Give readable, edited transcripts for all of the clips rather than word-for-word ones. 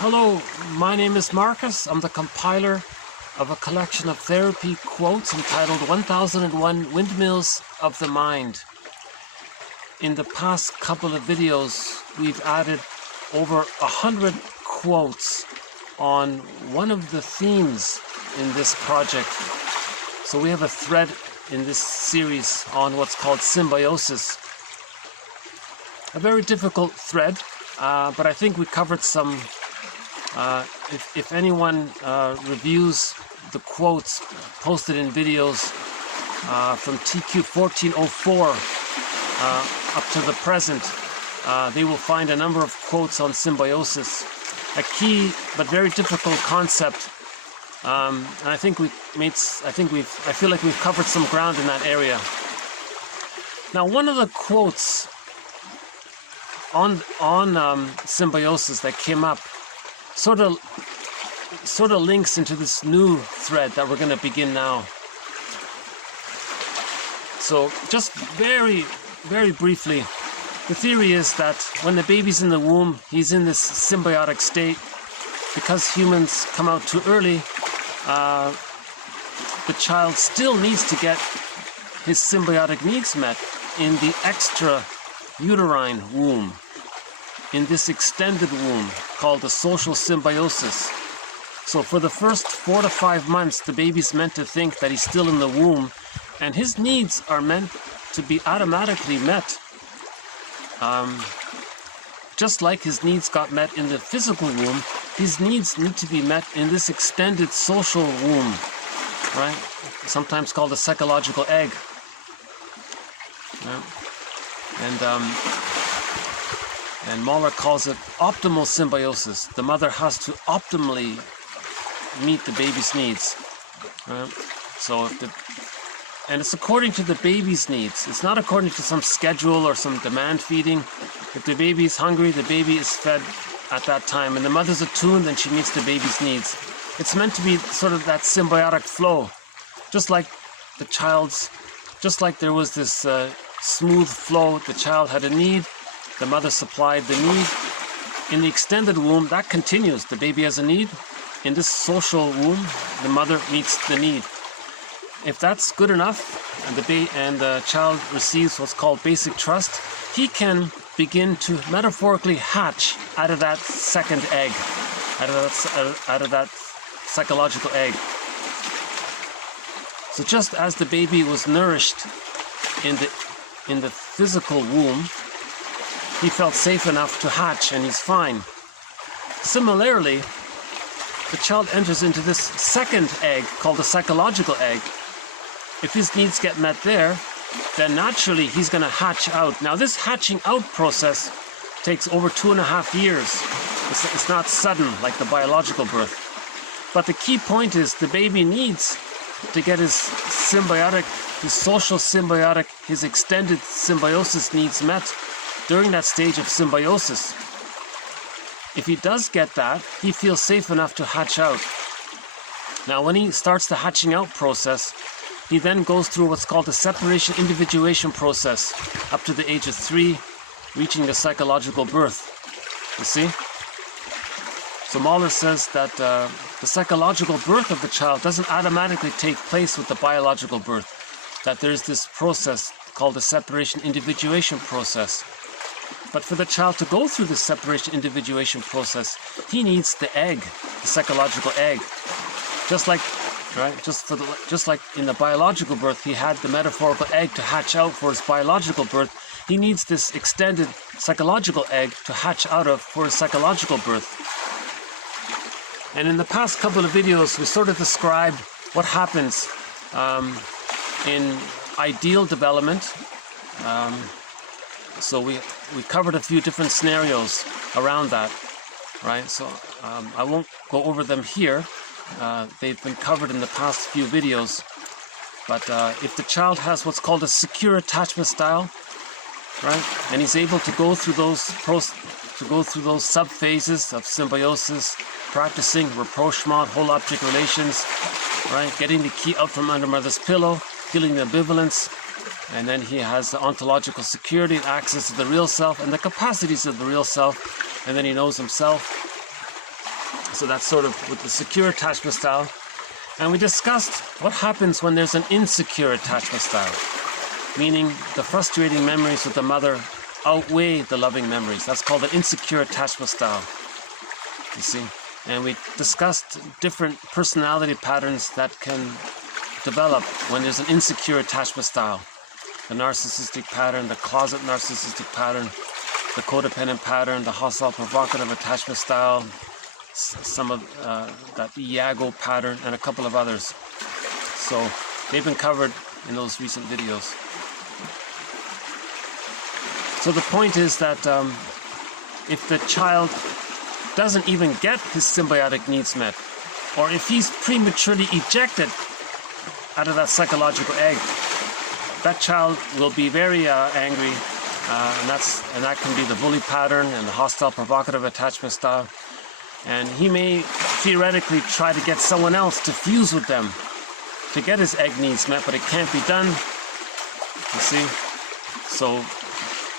Hello, my name is Marcus. I'm the compiler of a collection of therapy quotes entitled 1001 Windmills of the Mind. In the past couple of videos, we've added over 100 quotes on one of the themes in this project. So we have a thread in this series on what's called symbiosis. A very difficult thread, but I think we covered some. If anyone reviews the quotes posted in videos from TQ 1404 up to the present, they will find a number of quotes on symbiosis, a key but very difficult concept. And I think I feel like we've covered some ground in that area. Now, one of the quotes on symbiosis that came up sort of links into this new thread that we're going to begin now. So just very, very briefly, the theory is that when the baby's in the womb, he's in this symbiotic state. Because humans come out too early, the child still needs to get his symbiotic needs met in the extra uterine womb, in this extended womb called the social symbiosis. So for the first 4 to 5 months, the baby's meant to think that he's still in the womb, and his needs are meant to be automatically met. Just like his needs got met in the physical womb, his needs need to be met in this extended social womb, right? Sometimes called a psychological egg. Right? And Mahler calls it optimal symbiosis. The mother has to optimally meet the baby's needs. Right? And it's according to the baby's needs. It's not according to some schedule or some demand feeding. If the baby is hungry, the baby is fed at that time. And the mother's attuned and she meets the baby's needs. It's meant to be sort of that symbiotic flow. Just like there was this smooth flow, the child had a need, the mother supplied the need. In the extended womb, that continues. The baby has a need. In this social womb, the mother meets the need. If that's good enough, and the child receives what's called basic trust, he can begin to metaphorically hatch out of that second egg, out of that psychological egg. So just as the baby was nourished in the physical womb, he felt safe enough to hatch, and he's fine. Similarly, the child enters into this second egg called the psychological egg. If his needs get met there, then naturally he's going to hatch out. Now, this hatching out process takes over 2.5 years. It's not sudden like the biological birth. But the key point is the baby needs to get his symbiotic, his social symbiotic, his extended symbiosis needs met during that stage of symbiosis. If he does get that, he feels safe enough to hatch out. Now, when he starts the hatching out process, he then goes through what's called the separation individuation process up to the age of 3, reaching the psychological birth. You see? So Mahler says that the psychological birth of the child doesn't automatically take place with the biological birth, that there's this process called the separation individuation process. But for the child to go through the separation individuation process, he needs the egg, the psychological egg. Just like in the biological birth, he had the metaphorical egg to hatch out for his biological birth. He needs this extended psychological egg to hatch out of for his psychological birth. And in the past couple of videos, we sort of described what happens in ideal development. So we covered a few different scenarios around that, right? So I won't go over them here. They've been covered in the past few videos. But if the child has what's called a secure attachment style, right, and he's able to go through those sub-phases of symbiosis, practicing rapprochement, whole object relations, right, getting the key out from under mother's pillow, feeling the ambivalence, and then he has the ontological security and access to the real self and the capacities of the real self, and then he knows himself. So that's sort of with the secure attachment style. And we discussed what happens when there's an insecure attachment style, meaning the frustrating memories with the mother outweigh the loving memories. That's called the insecure attachment style, you see. And we discussed different personality patterns that can develop when there's an insecure attachment style. The narcissistic pattern, the closet narcissistic pattern, the codependent pattern, the hostile provocative attachment style, some of that Iago pattern, and a couple of others. So they've been covered in those recent videos. So the point is that if the child doesn't even get his symbiotic needs met, or if he's prematurely ejected out of that psychological egg, that child will be very angry, and that can be the bully pattern and the hostile provocative attachment style. And he may theoretically try to get someone else to fuse with them to get his egg needs met, but it can't be done, you see. So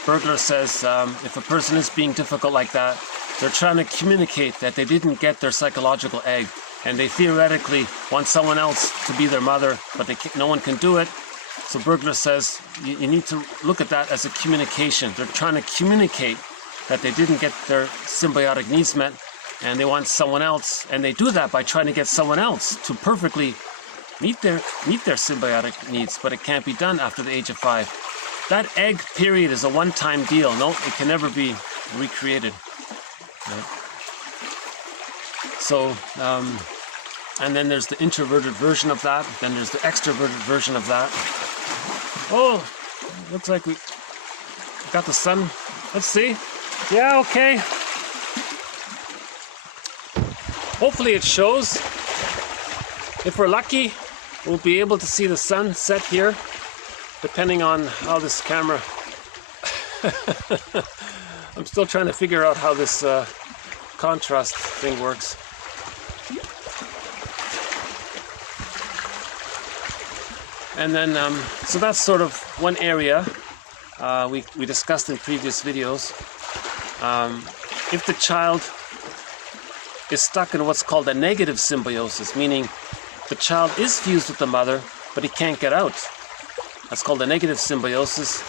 Bergler says if a person is being difficult like that, they're trying to communicate that they didn't get their psychological egg, and they theoretically want someone else to be their mother, but no one can do it. So Bergler says you need to look at that as a communication. They're trying to communicate that they didn't get their symbiotic needs met, and they want someone else, and they do that by trying to get someone else to perfectly meet their symbiotic needs, but it can't be done after the age of 5. That egg period is a one-time deal. No, it can never be recreated. Right? So, and then there's the introverted version of that. Then there's the extroverted version of that. Oh, looks like we got the sun. Let's see. Yeah, okay. Hopefully it shows. If we're lucky, we'll be able to see the sun set here, depending on how this camera... I'm still trying to figure out how this contrast thing works. And then, so that's sort of one area we discussed in previous videos. If the child is stuck in what's called a negative symbiosis, meaning the child is fused with the mother, but he can't get out. That's called a negative symbiosis.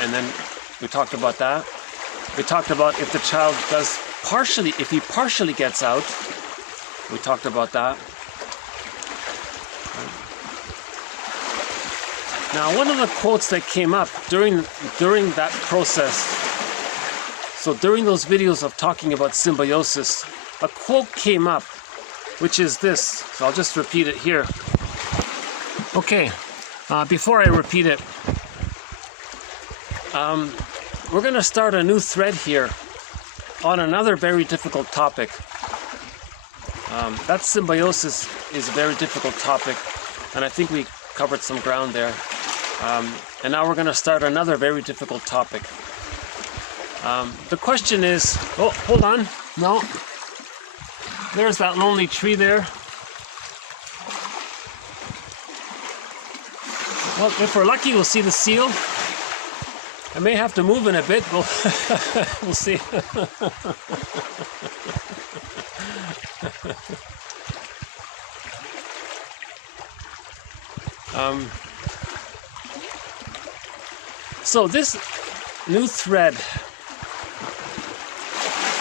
And then we talked about that. We talked about if the child does partially, if he partially gets out, we talked about that. Now, one of the quotes that came up during that process, so during those videos of talking about symbiosis, a quote came up, which is this. So I'll just repeat it here. Okay, before I repeat it, we're going to start a new thread here on another very difficult topic. That symbiosis is a very difficult topic, and I think we covered some ground there. And now we're going to start another very difficult topic. The question is, oh, hold on, no, there's that lonely tree there. Well, if we're lucky, we'll see the seal. I may have to move in a bit, we'll see. So this new thread,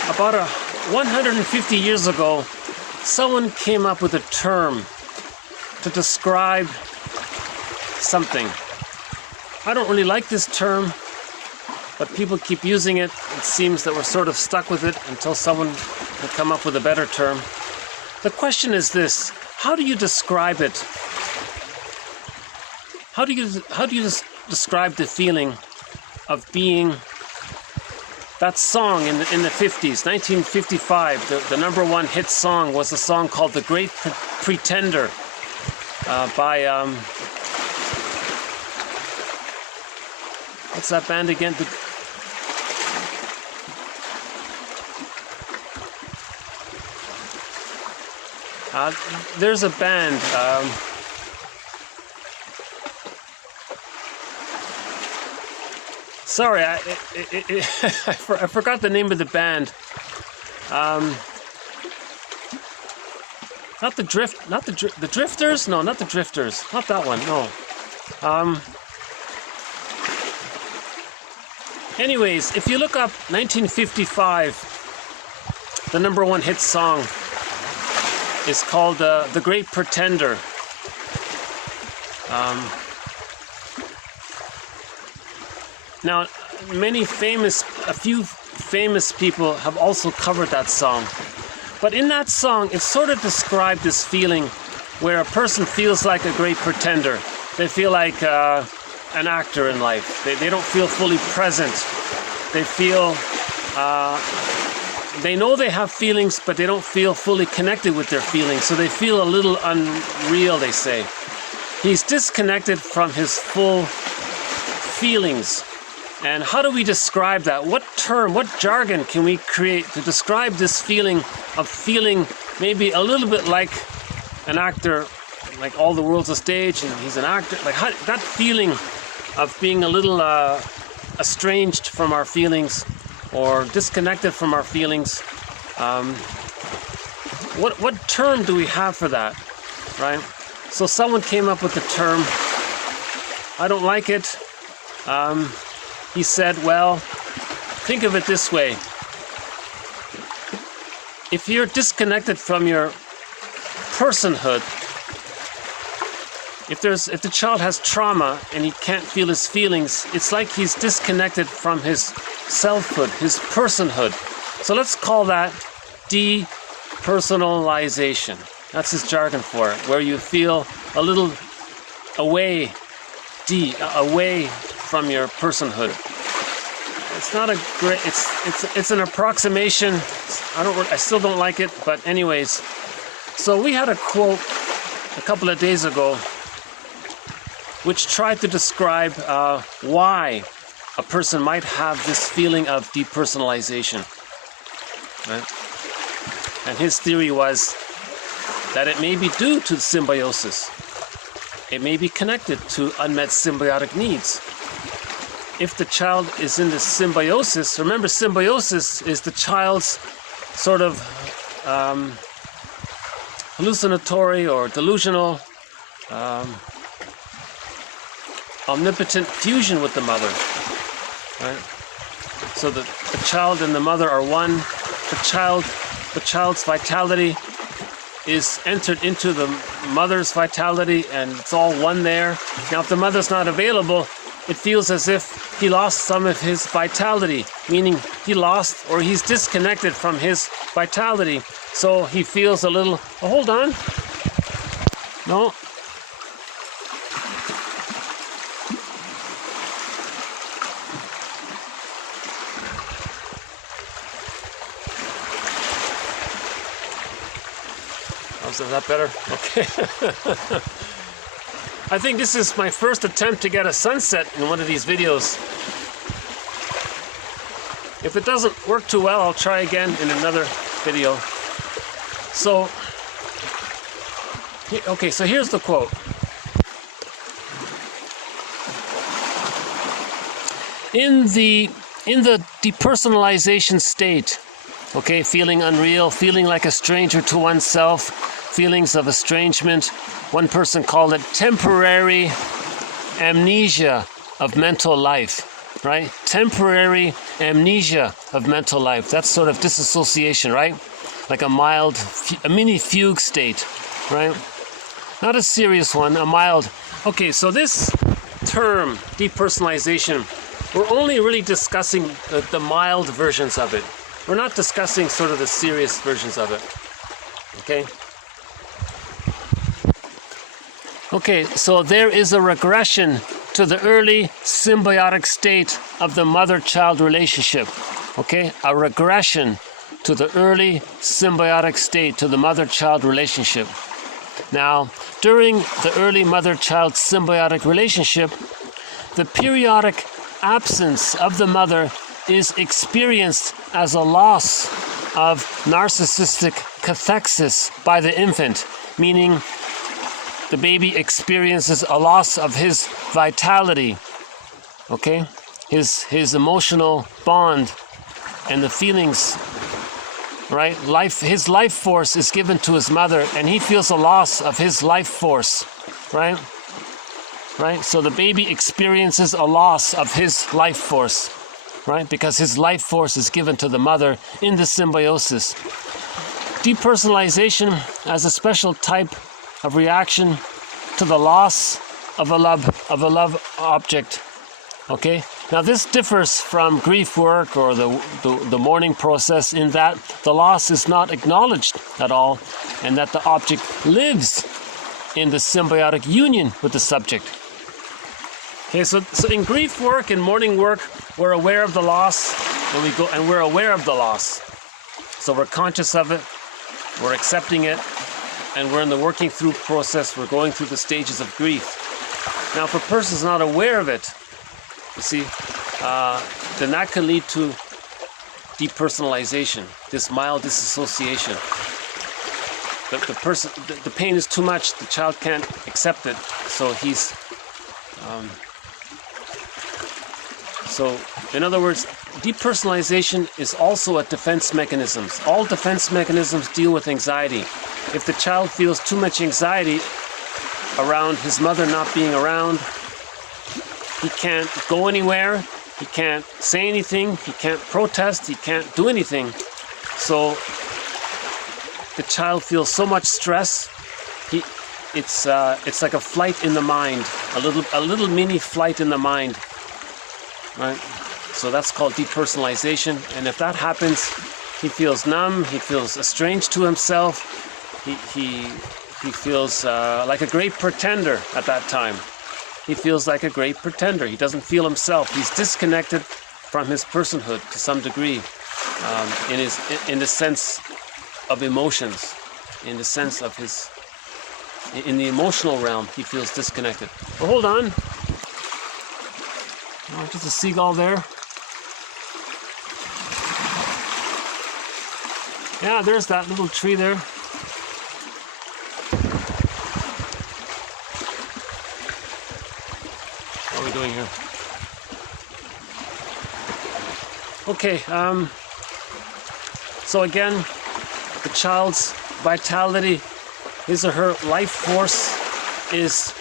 about 150 years ago, someone came up with a term to describe something. I don't really like this term, but people keep using it. It seems that we're sort of stuck with it until someone can come up with a better term. The question is this: how do you describe it? How do you describe the feeling of being that song in the 50s, 1955? The #1 hit song was a song called "The Great Pretender" by what's that band again? There's a band. Sorry, I forgot the name of the band. not the drifters. No, not the drifters. Not that one. No. Anyways, if you look up 1955, the #1 hit song is called "The Great Pretender." Now, a few famous people have also covered that song. But in that song, it sort of described this feeling where a person feels like a great pretender. They feel like an actor in life. They don't feel fully present. They feel, they know they have feelings, but they don't feel fully connected with their feelings. So they feel a little unreal, they say. He's disconnected from his full feelings. And how do we describe that? What term, what jargon can we create to describe this feeling of feeling maybe a little bit like an actor, like all the world's a stage and he's an actor? Like that feeling of being a little estranged from our feelings or disconnected from our feelings. What term do we have for that, right? So someone came up with the term. I don't like it. He said, well, think of it this way. If you're disconnected from your personhood, if the child has trauma and he can't feel his feelings, it's like he's disconnected from his selfhood, his personhood. So let's call that depersonalization. That's his jargon for it, where you feel a little away from your personhood. It's not a great. It's an approximation. I still don't like it, but anyways. So we had a quote a couple of days ago, which tried to describe why a person might have this feeling of depersonalization. Right? And his theory was that it may be due to symbiosis. It may be connected to unmet symbiotic needs. If the child is in the symbiosis, remember symbiosis is the child's sort of hallucinatory or delusional, omnipotent fusion with the mother. Right? So the child and the mother are one. The child's vitality is entered into the mother's vitality, and it's all one there. Now, if the mother's not available, it feels as if he lost some of his vitality, meaning he lost or he's disconnected from his vitality. So he feels a little, oh, hold on. No. Is that better? Okay. I think this is my first attempt to get a sunset in one of these videos. If it doesn't work too well, I'll try again in another video. So, okay, so here's the quote. In the depersonalization state, okay, feeling unreal, feeling like a stranger to oneself, feelings of estrangement. One person called it temporary amnesia of mental life, right? Temporary amnesia of mental life. That's sort of disassociation, right? Like a mild, a mini fugue state, right? Not a serious one, a mild. Okay, so this term, depersonalization, we're only really discussing the mild versions of it. We're not discussing sort of the serious versions of it, okay? Okay, so there is a regression to the early symbiotic state of the mother-child relationship, okay? A regression to the early symbiotic state to the mother-child relationship. Now, during the early mother-child symbiotic relationship, the periodic absence of the mother is experienced as a loss of narcissistic cathexis by the infant, meaning the baby experiences a loss of his vitality, okay? His emotional bond and the feelings right? His life force is given to his mother, and he feels a loss of his life force, right? Right? So the baby experiences a loss of his life force, right? Because his life force is given to the mother in the symbiosis. Depersonalization as a special type of reaction to the loss of a love object. Okay? Now this differs from grief work or the mourning process in that the loss is not acknowledged at all, and that the object lives in the symbiotic union with the subject. Okay, so in grief work and mourning work, we're aware of the loss, and we're aware of the loss. So we're conscious of it, we're accepting it, and we're in the working through process. We're going through the stages of grief. Now, if a person's not aware of it, you see, then that can lead to depersonalization, this mild disassociation. The pain is too much. The child can't accept it, so he's. So, in other words, depersonalization is also a defense mechanism. All defense mechanisms deal with anxiety. If the child feels too much anxiety around his mother not being around, he can't go anywhere, he can't say anything, he can't protest, he can't do anything. So the child feels so much stress. It's like a flight in the mind, a little mini flight in the mind. Right? So that's called depersonalization. And if that happens, he feels numb, he feels estranged to himself, he feels like a great pretender at that time. He feels like a great pretender. He doesn't feel himself. He's disconnected from his personhood to some degree, in the sense of emotions, in the sense of his, in the emotional realm, he feels disconnected. But hold on. Oh, just a seagull there. Yeah, there's that little tree there. What are we doing here? Okay, so again, the child's vitality, his or her life force is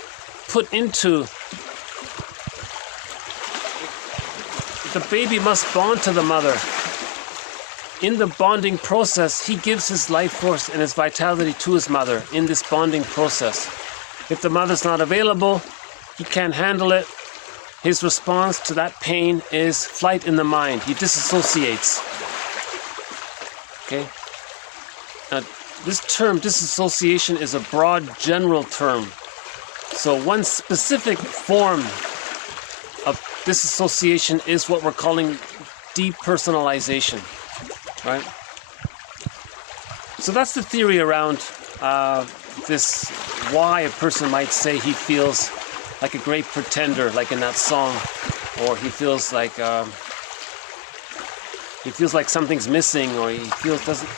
put into. The baby must bond to the mother. In the bonding process, he gives his life force and his vitality to his mother in this bonding process. If the mother's not available, he can't handle it. His response to that pain is flight in the mind. He disassociates. Okay? Now, this term, disassociation, is a broad, general term. So one specific form of disassociation is what we're calling depersonalization, right? So that's the theory around this, why a person might say he feels like a great pretender, like in that song, or he feels like something's missing, or he feels doesn't.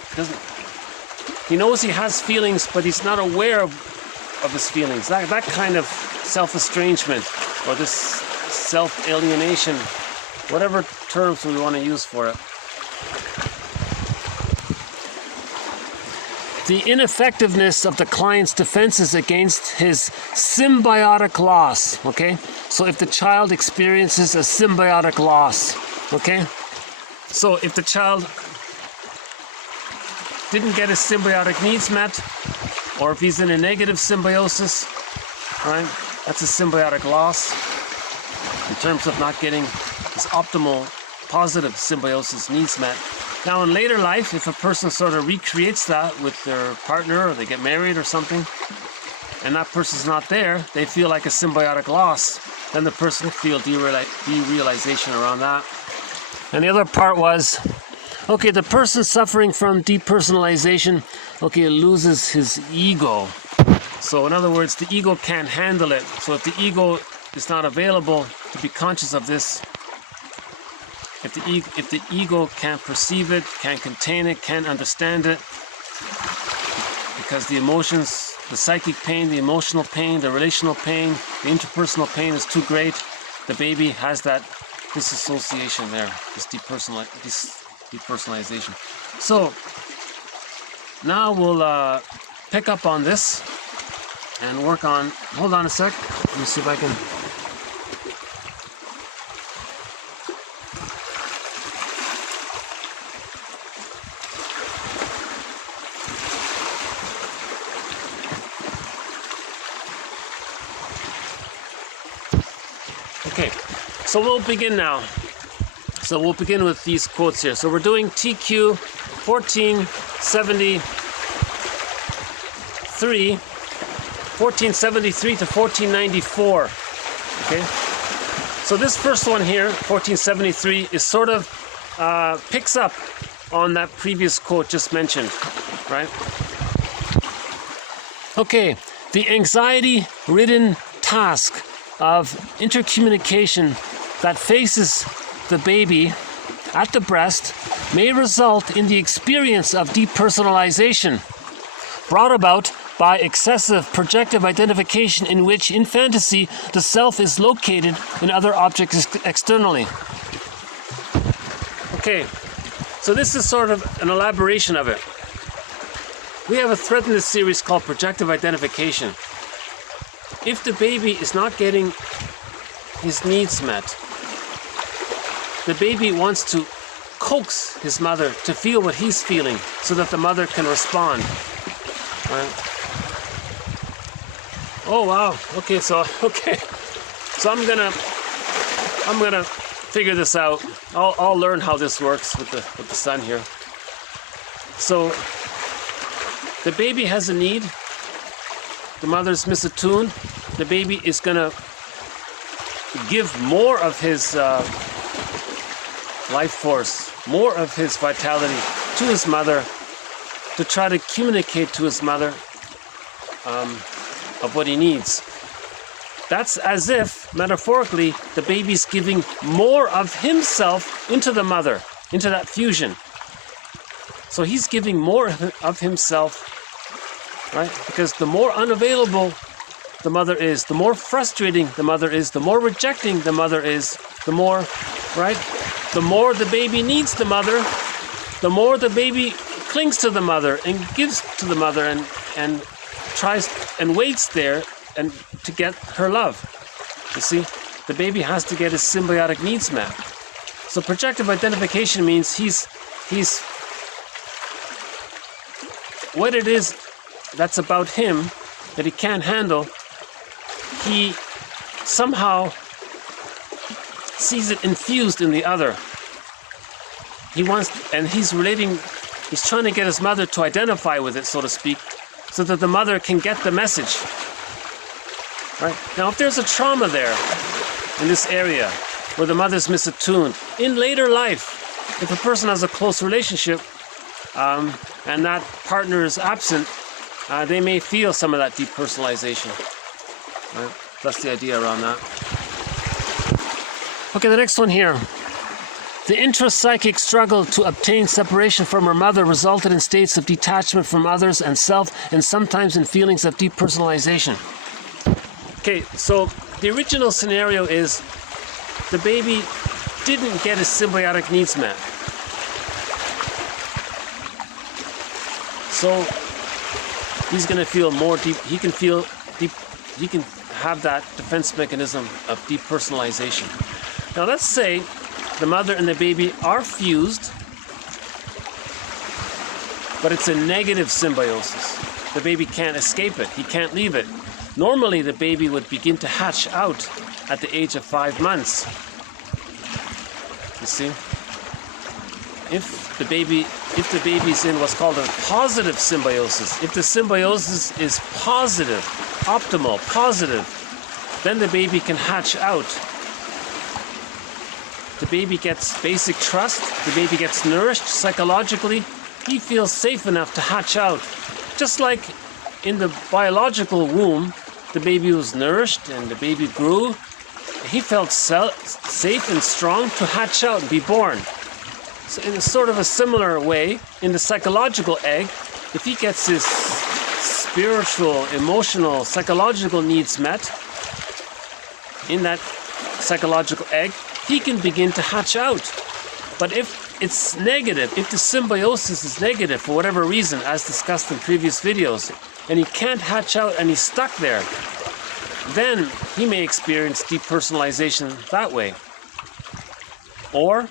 He knows he has feelings, but he's not aware of his feelings. That kind of self-estrangement, or this self-alienation, whatever terms we want to use for it. The ineffectiveness of the client's defenses against his symbiotic loss, okay? So if the child experiences a symbiotic loss, okay? So if the child didn't get his symbiotic needs met, or if he's in a negative symbiosis, right? That's a symbiotic loss in terms of not getting his optimal positive symbiosis needs met. Now in later life, if a person sort of recreates that with their partner, or they get married or something, and that person's not there, they feel like a symbiotic loss, then the person will feel derealization around that. And the other part was, okay, the person suffering from depersonalization, okay, loses his ego. So in other words, the ego can't handle it. So if the ego is not available to be conscious of this, if the ego can't perceive it, can't contain it, can't understand it, because the emotions, the psychic pain, the emotional pain, the relational pain, the interpersonal pain is too great, the baby has that disassociation there, this depersonalization. So now we'll pick up on this and work on, hold on a sec, let me see if I can. Okay, so we'll begin now. So we'll begin with these quotes here. So we're doing TQ 1473 to 1494. Okay, so this first one here, 1473, is sort of picks up on that previous quote just mentioned, right? Okay, the anxiety-ridden task of intercommunication that faces the baby at the breast may result in the experience of depersonalization, brought about by excessive projective identification in which, in fantasy, the self is located in other objects externally. Okay, so this is sort of an elaboration of it. We have a thread in this series called projective identification. If the baby is not getting his needs met, the baby wants to coax his mother to feel what he's feeling so that the mother can respond. Right? Oh wow, okay, so I'm gonna figure this out. I'll learn how this works with the son here. So the baby has a need. The mother's misattuned. The baby is gonna give more of his life force, more of his vitality to his mother to try to communicate to his mother of what he needs. That's as if, metaphorically, the baby's giving more of himself into the mother, into that fusion. So he's giving more of himself, right? Because the more unavailable the mother is, the more frustrating the mother is, the more rejecting the mother is, the more, right? The more the baby needs the mother, the more the baby clings to the mother and gives to the mother and tries and waits there and to get her love. You see, the baby has to get his symbiotic needs met. So projective identification means he's what it is that's about him that he can't handle, he somehow sees it infused in the other. He wants, and he's trying to get his mother to identify with it, so to speak, so that the mother can get the message. Right? Now, if there's a trauma there in this area where the mother's misattuned, in later life, if a person has a close relationship and that partner is absent, they may feel some of that depersonalization. Right? That's the idea around that. Okay, the next one here. The intrapsychic struggle to obtain separation from her mother resulted in states of detachment from others and self, and sometimes in feelings of depersonalization. Okay, so the original scenario is the baby didn't get his symbiotic needs met. So he's going to feel more deep. He can feel deep. He can have that defense mechanism of depersonalization. Now let's say the mother and the baby are fused, but it's a negative symbiosis. The baby can't escape it. He can't leave it. Normally, the baby would begin to hatch out at the age of 5 months. You see? If the baby's in what's called a positive symbiosis, if the symbiosis is positive, optimal, positive, then the baby can hatch out. The baby gets basic trust, the baby gets nourished psychologically, he feels safe enough to hatch out. Just like in the biological womb, the baby was nourished and the baby grew, he felt safe and strong to hatch out and be born. So in a sort of a similar way, in the psychological egg, if he gets his spiritual, emotional, psychological needs met in that psychological egg, he can begin to hatch out. But if it's negative, if the symbiosis is negative for whatever reason, as discussed in previous videos, and he can't hatch out and he's stuck there, then he may experience depersonalization that way. Or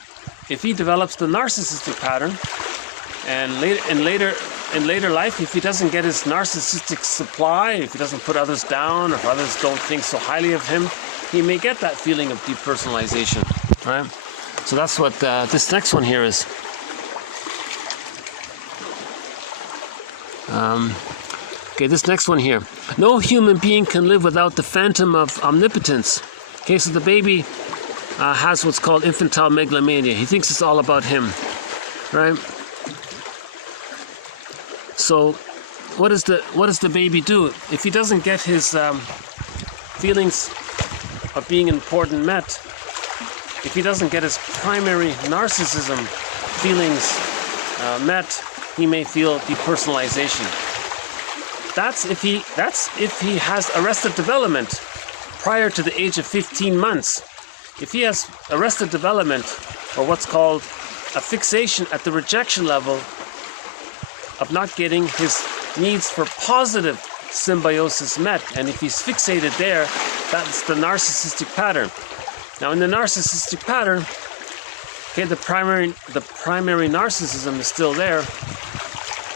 if he develops the narcissistic pattern, and in later life, if he doesn't get his narcissistic supply, if he doesn't put others down, if others don't think so highly of him, he may get that feeling of depersonalization, right? So that's what this next one here is. Okay, this next one here. No human being can live without the phantom of omnipotence. Okay, so the baby has what's called infantile megalomania. He thinks it's all about him, right? So what does the baby do? If he doesn't get his feelings of being important met, if he doesn't get his primary narcissism feelings met, he may feel depersonalization. That's if he has arrested development prior to the age of 15 months. If he has arrested development, or what's called a fixation at the rejection level of not getting his needs for positive symbiosis met, and if he's fixated there, that's the narcissistic pattern. Now in the narcissistic pattern, okay, the primary narcissism is still there.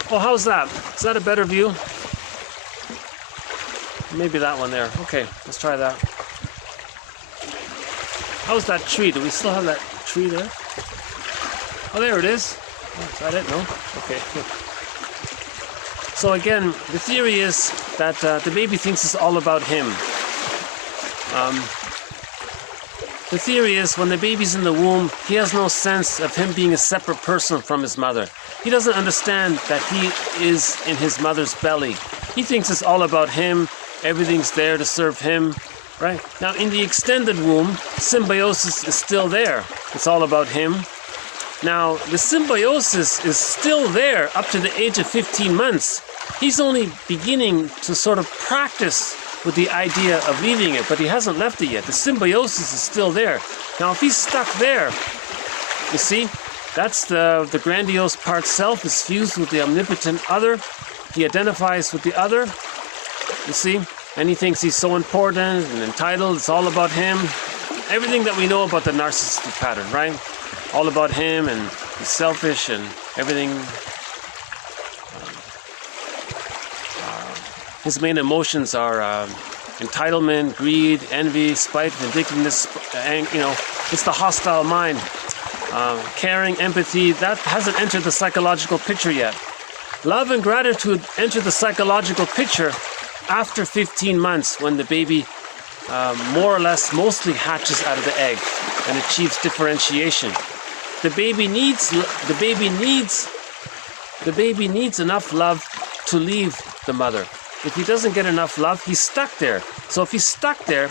Oh, how's that? Is that a better view? Maybe that one there. Okay, let's try that. How's that tree? Do we still have that tree there? Oh, there it is. Oh, is that it? No? Okay. So again, the theory is that the baby thinks it's all about him. The theory is when the baby's in the womb, he has no sense of him being a separate person from his mother. He doesn't understand that he is in his mother's belly. He thinks it's all about him. Everything's there to serve him, right? Now, in the extended womb, symbiosis is still there. It's all about him. Now, the symbiosis is still there up to the age of 15 months. He's only beginning to sort of practice with the idea of leaving it, but he hasn't left it yet. The symbiosis is still there. Now, if he's stuck there, you see, that's the grandiose part self is fused with the omnipotent other. He identifies with the other. You see, and he thinks he's so important and entitled, it's all about him. Everything that we know about the narcissistic pattern, right? All about him, and he's selfish, and everything. His main emotions are entitlement, greed, envy, spite, vindictiveness, it's the hostile mind. Caring, empathy, that hasn't entered the psychological picture yet. Love and gratitude enter the psychological picture after 15 months, when the baby more or less mostly hatches out of the egg and achieves differentiation. The baby needs enough love to leave the mother. If he doesn't get enough love, he's stuck there. So if he's stuck there,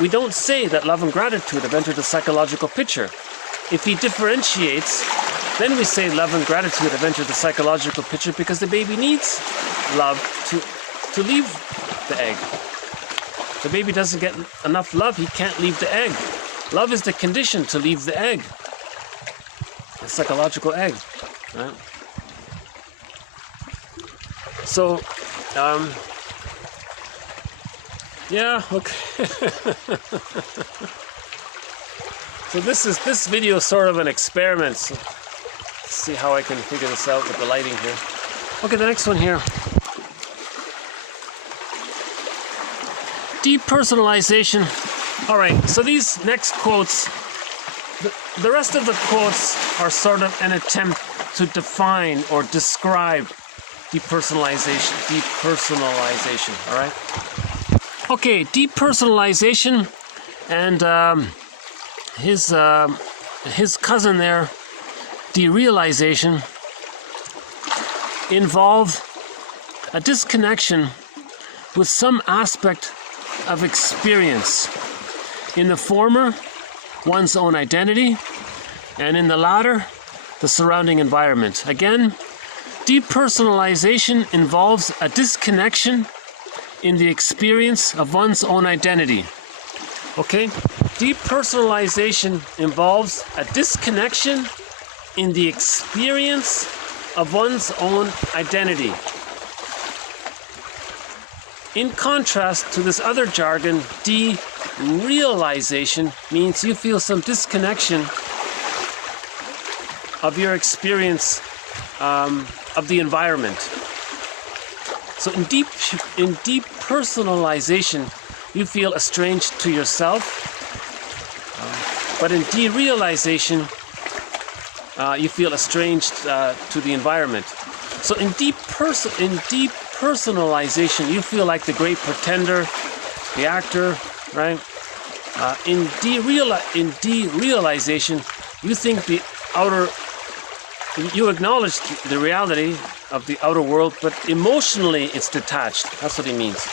we don't say that love and gratitude have entered the psychological picture. If he differentiates, then we say love and gratitude have entered the psychological picture, because the baby needs love to leave the egg. The baby doesn't get enough love, he can't leave the egg. Love is the condition to leave the egg. The psychological egg, right? So, yeah, okay. So this video is sort of an experiment. So let's see how I can figure this out with the lighting here. Okay, the next one here. Depersonalization. All right, so these next quotes, the rest of the quotes are sort of an attempt to define or describe depersonalization, all right? Okay, depersonalization and his cousin there, Derealization, involve a disconnection with some aspect of experience. In the former, one's own identity, and in the latter, the surrounding environment. Again, depersonalization involves a disconnection in the experience of one's own identity. Okay? Depersonalization involves a disconnection in the experience of one's own identity. In contrast to this other jargon, derealization means you feel some disconnection of your experience of the environment. So in depersonalization, you feel estranged to yourself, but in derealization, you feel estranged to the environment. So in depersonalization, you feel like the great pretender, the actor, right? In derealization, you think you acknowledge the reality of the outer world, but emotionally it's detached. That's what he means.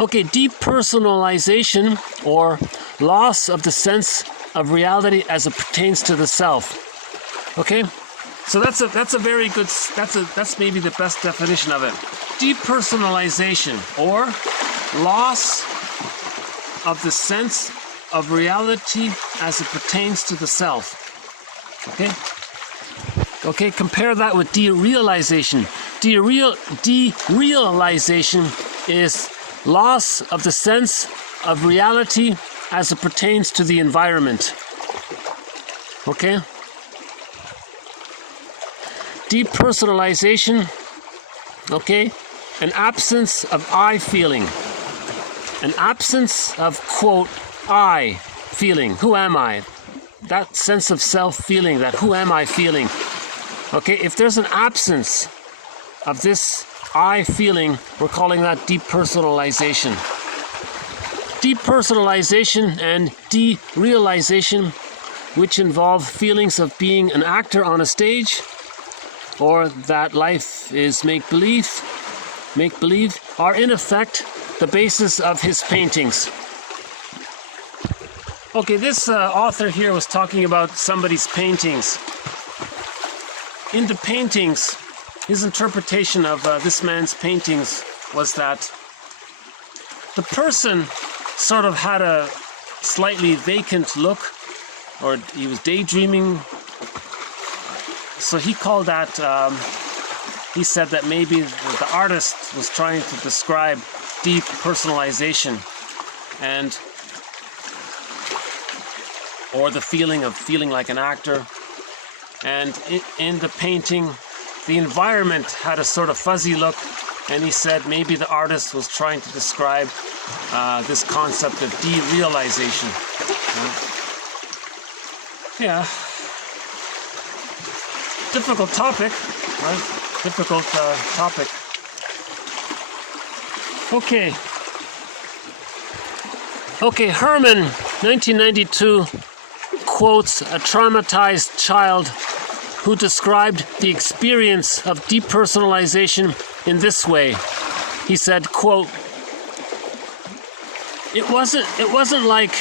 Okay, depersonalization, or loss of the sense of reality as it pertains to the self. Okay, so that's maybe the best definition of it. Depersonalization, or loss of the sense of reality as it pertains to the self. Okay, compare that with derealization. Derealization is loss of the sense of reality as it pertains to the environment. Okay? Depersonalization, okay? An absence of I feeling. An absence of, quote, I feeling. Who am I? That sense of self feeling, that who am I feeling. Okay, if there's an absence of this I feeling, we're calling that depersonalization. Depersonalization and derealization, which involve feelings of being an actor on a stage, or that life is make-believe, are in effect the basis of his paintings. Okay, this author here was talking about somebody's paintings. In the paintings, his interpretation of this man's paintings was that the person sort of had a slightly vacant look, or he was daydreaming. So he called that, he said that maybe the artist was trying to describe depersonalization, or the feeling of feeling like an actor. And in the painting, the environment had a sort of fuzzy look, and he said maybe the artist was trying to describe this concept of derealization. Yeah. Difficult topic, right? Difficult topic. Okay, Herman, 1992, quotes a traumatized child who described the experience of depersonalization in this way. He said, quote, it wasn't like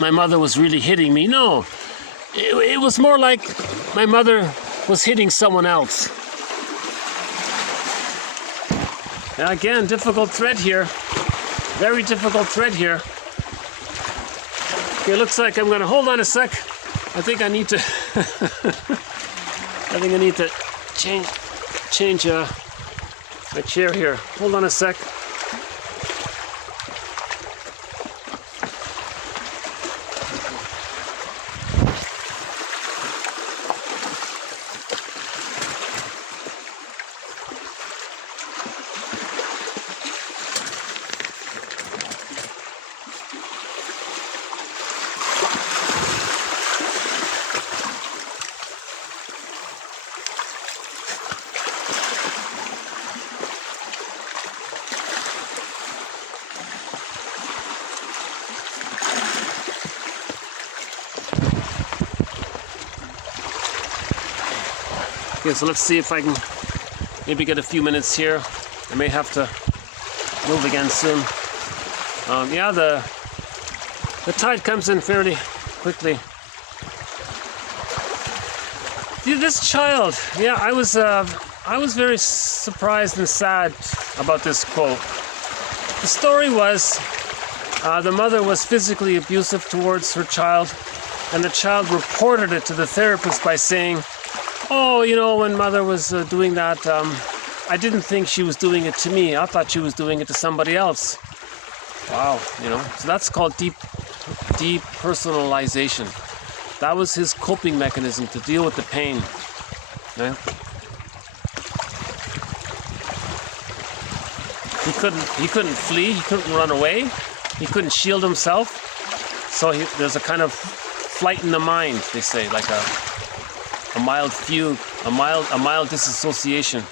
my mother was really hitting me. No, it was more like my mother was hitting someone else. Now again, difficult thread here. Very difficult thread here. Okay, looks like I'm gonna hold on a sec. I think I need to change my chair here. Hold on a sec. Okay, so let's see if I can maybe get a few minutes here. I may have to move again soon. Yeah, the tide comes in fairly quickly. This child, yeah, I was I was very surprised and sad about this quote. The story was the mother was physically abusive towards her child, and the child reported it to the therapist by saying, "Oh, you know, when mother was doing that, I didn't think she was doing it to me. I thought she was doing it to somebody else." Wow, you know, so that's called depersonalization. That was his coping mechanism to deal with the pain. Right? He couldn't flee, he couldn't run away, he couldn't shield himself. So there's a kind of flight in the mind, they say, like a mild fugue, a mild disassociation.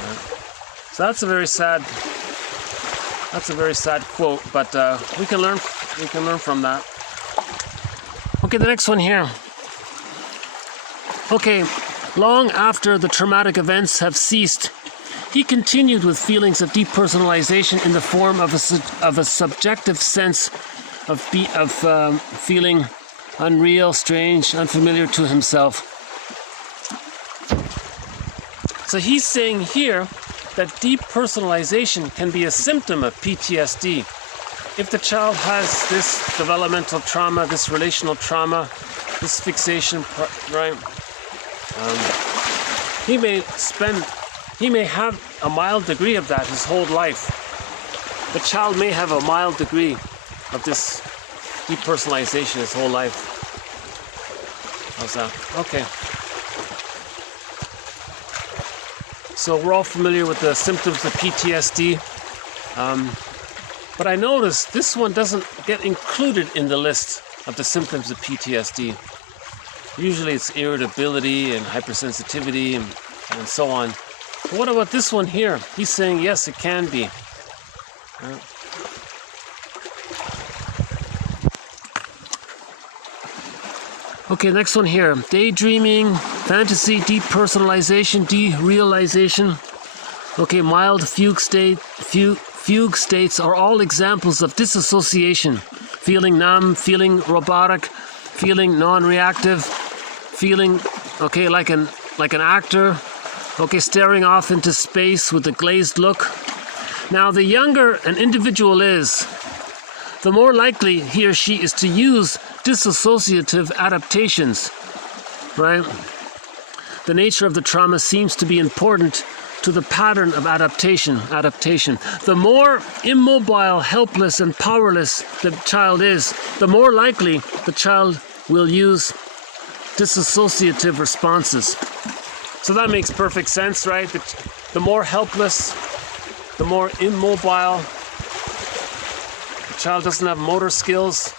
Right. So that's a very sad quote, but we can learn from that. Okay, the next one here. Okay, long after the traumatic events have ceased, he continued with feelings of depersonalization in the form of a subjective sense of feeling unreal, strange, unfamiliar to himself. So he's saying here that depersonalization can be a symptom of PTSD. If the child has this developmental trauma, this relational trauma, this fixation, right? He may have a mild degree of that his whole life. The child may have a mild degree of this depersonalization his whole life. How's that? Okay. So we're all familiar with the symptoms of PTSD. But I noticed this one doesn't get included in the list of the symptoms of PTSD. Usually it's irritability and hypersensitivity and so on. But what about this one here? He's saying, yes, it can be. Okay, next one here. Daydreaming, phantasy, depersonalization, derealization. Okay, mild fugue states are all examples of disassociation. Feeling numb, feeling robotic, feeling non-reactive, feeling, okay, like an actor, okay, staring off into space with a glazed look. Now, the younger an individual is, the more likely he or she is to use dissociative adaptations, right? The nature of the trauma seems to be important to the pattern of adaptation. The more immobile, helpless, and powerless the child is, the more likely the child will use dissociative responses. So that makes perfect sense, right? The more helpless, the more immobile, the child doesn't have motor skills,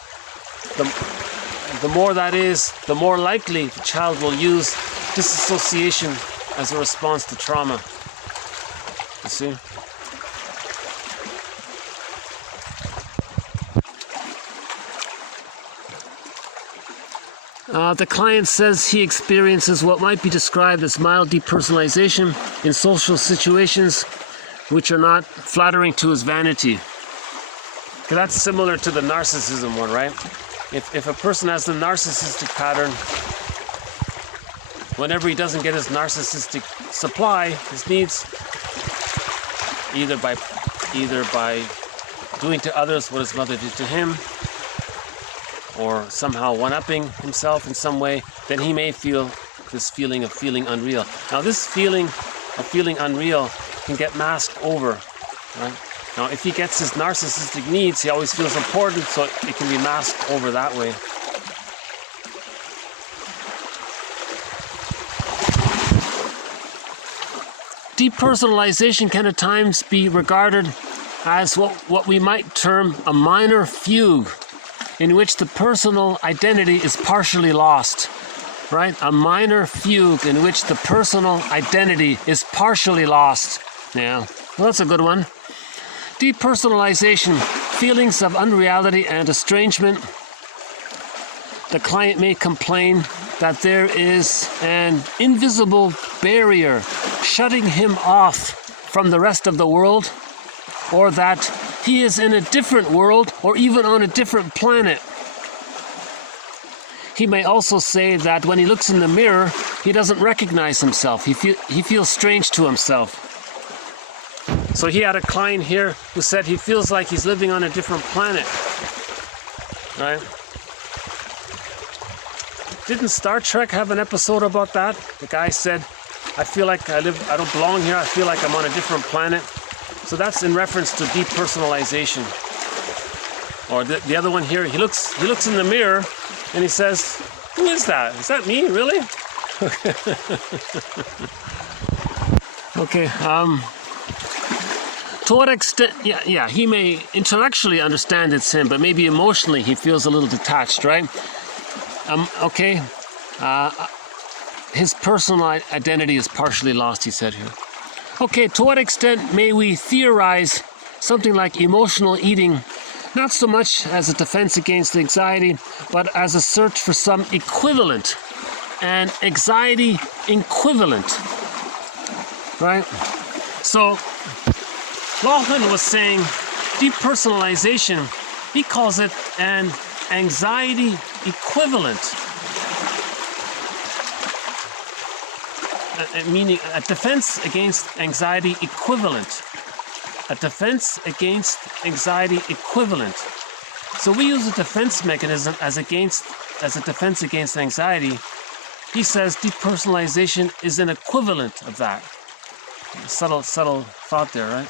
the more that is, the more likely the child will use disassociation as a response to trauma. You see? The client says he experiences what might be described as mild depersonalization in social situations which are not flattering to his vanity. Okay, that's similar to the narcissism one, right? If a person has the narcissistic pattern, whenever he doesn't get his narcissistic supply, his needs, either by doing to others what his mother did to him, or somehow one-upping himself in some way, then he may feel this feeling of feeling unreal. Now, this feeling of feeling unreal can get masked over, right? Now, if he gets his narcissistic needs, he always feels important, so it can be masked over that way. Depersonalization can at times be regarded as what we might term a minor fugue, in which the personal identity is partially lost, right? A minor fugue in which the personal identity is partially lost. Yeah, well, that's a good one. Depersonalization, feelings of unreality and estrangement. The client may complain that there is an invisible barrier shutting him off from the rest of the world, or that he is in a different world or even on a different planet. he may also say that when he looks in the mirror, he doesn't recognize himself. He feels strange to himself. So he had a client here who said he feels like he's living on a different planet. Right? Didn't Star Trek have an episode about that? The guy said, I feel like I don't belong here. I feel like I'm on a different planet. So that's in reference to depersonalization. Or the other one here, he looks in the mirror and he says, who is that? Is that me, really? Okay, to what extent, yeah, he may intellectually understand it's him, but maybe emotionally he feels a little detached, right? Okay, his personal identity is partially lost, he said here. Okay, to what extent may we theorize something like emotional eating, not so much as a defense against anxiety, but as a search for some equivalent, an anxiety equivalent, right? So, Laughlin was saying depersonalization, he calls it an anxiety equivalent, meaning a defense against anxiety equivalent. A defense against anxiety equivalent. So we use a defense mechanism as a defense against anxiety. He says depersonalization is an equivalent of that. Subtle thought there, right?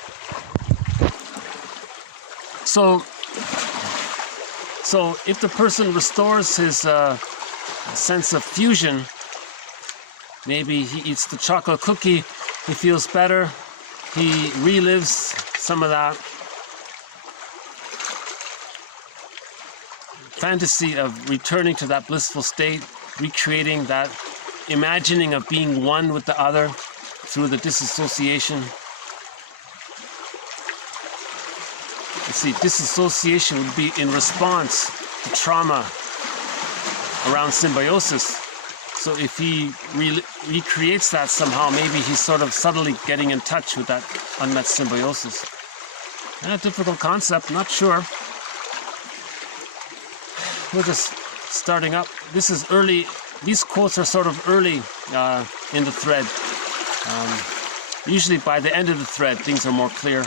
So if the person restores his sense of fusion, maybe he eats the chocolate cookie, he feels better, he relives some of that fantasy of returning to that blissful state, recreating that imagining of being one with the other through the disassociation. Let's see, disassociation would be in response to trauma around symbiosis. So if he recreates that somehow, maybe he's sort of subtly getting in touch with that unmet symbiosis. A difficult concept, not sure. We're just starting up. This is early. These quotes are sort of early in the thread. Usually by the end of the thread, things are more clear.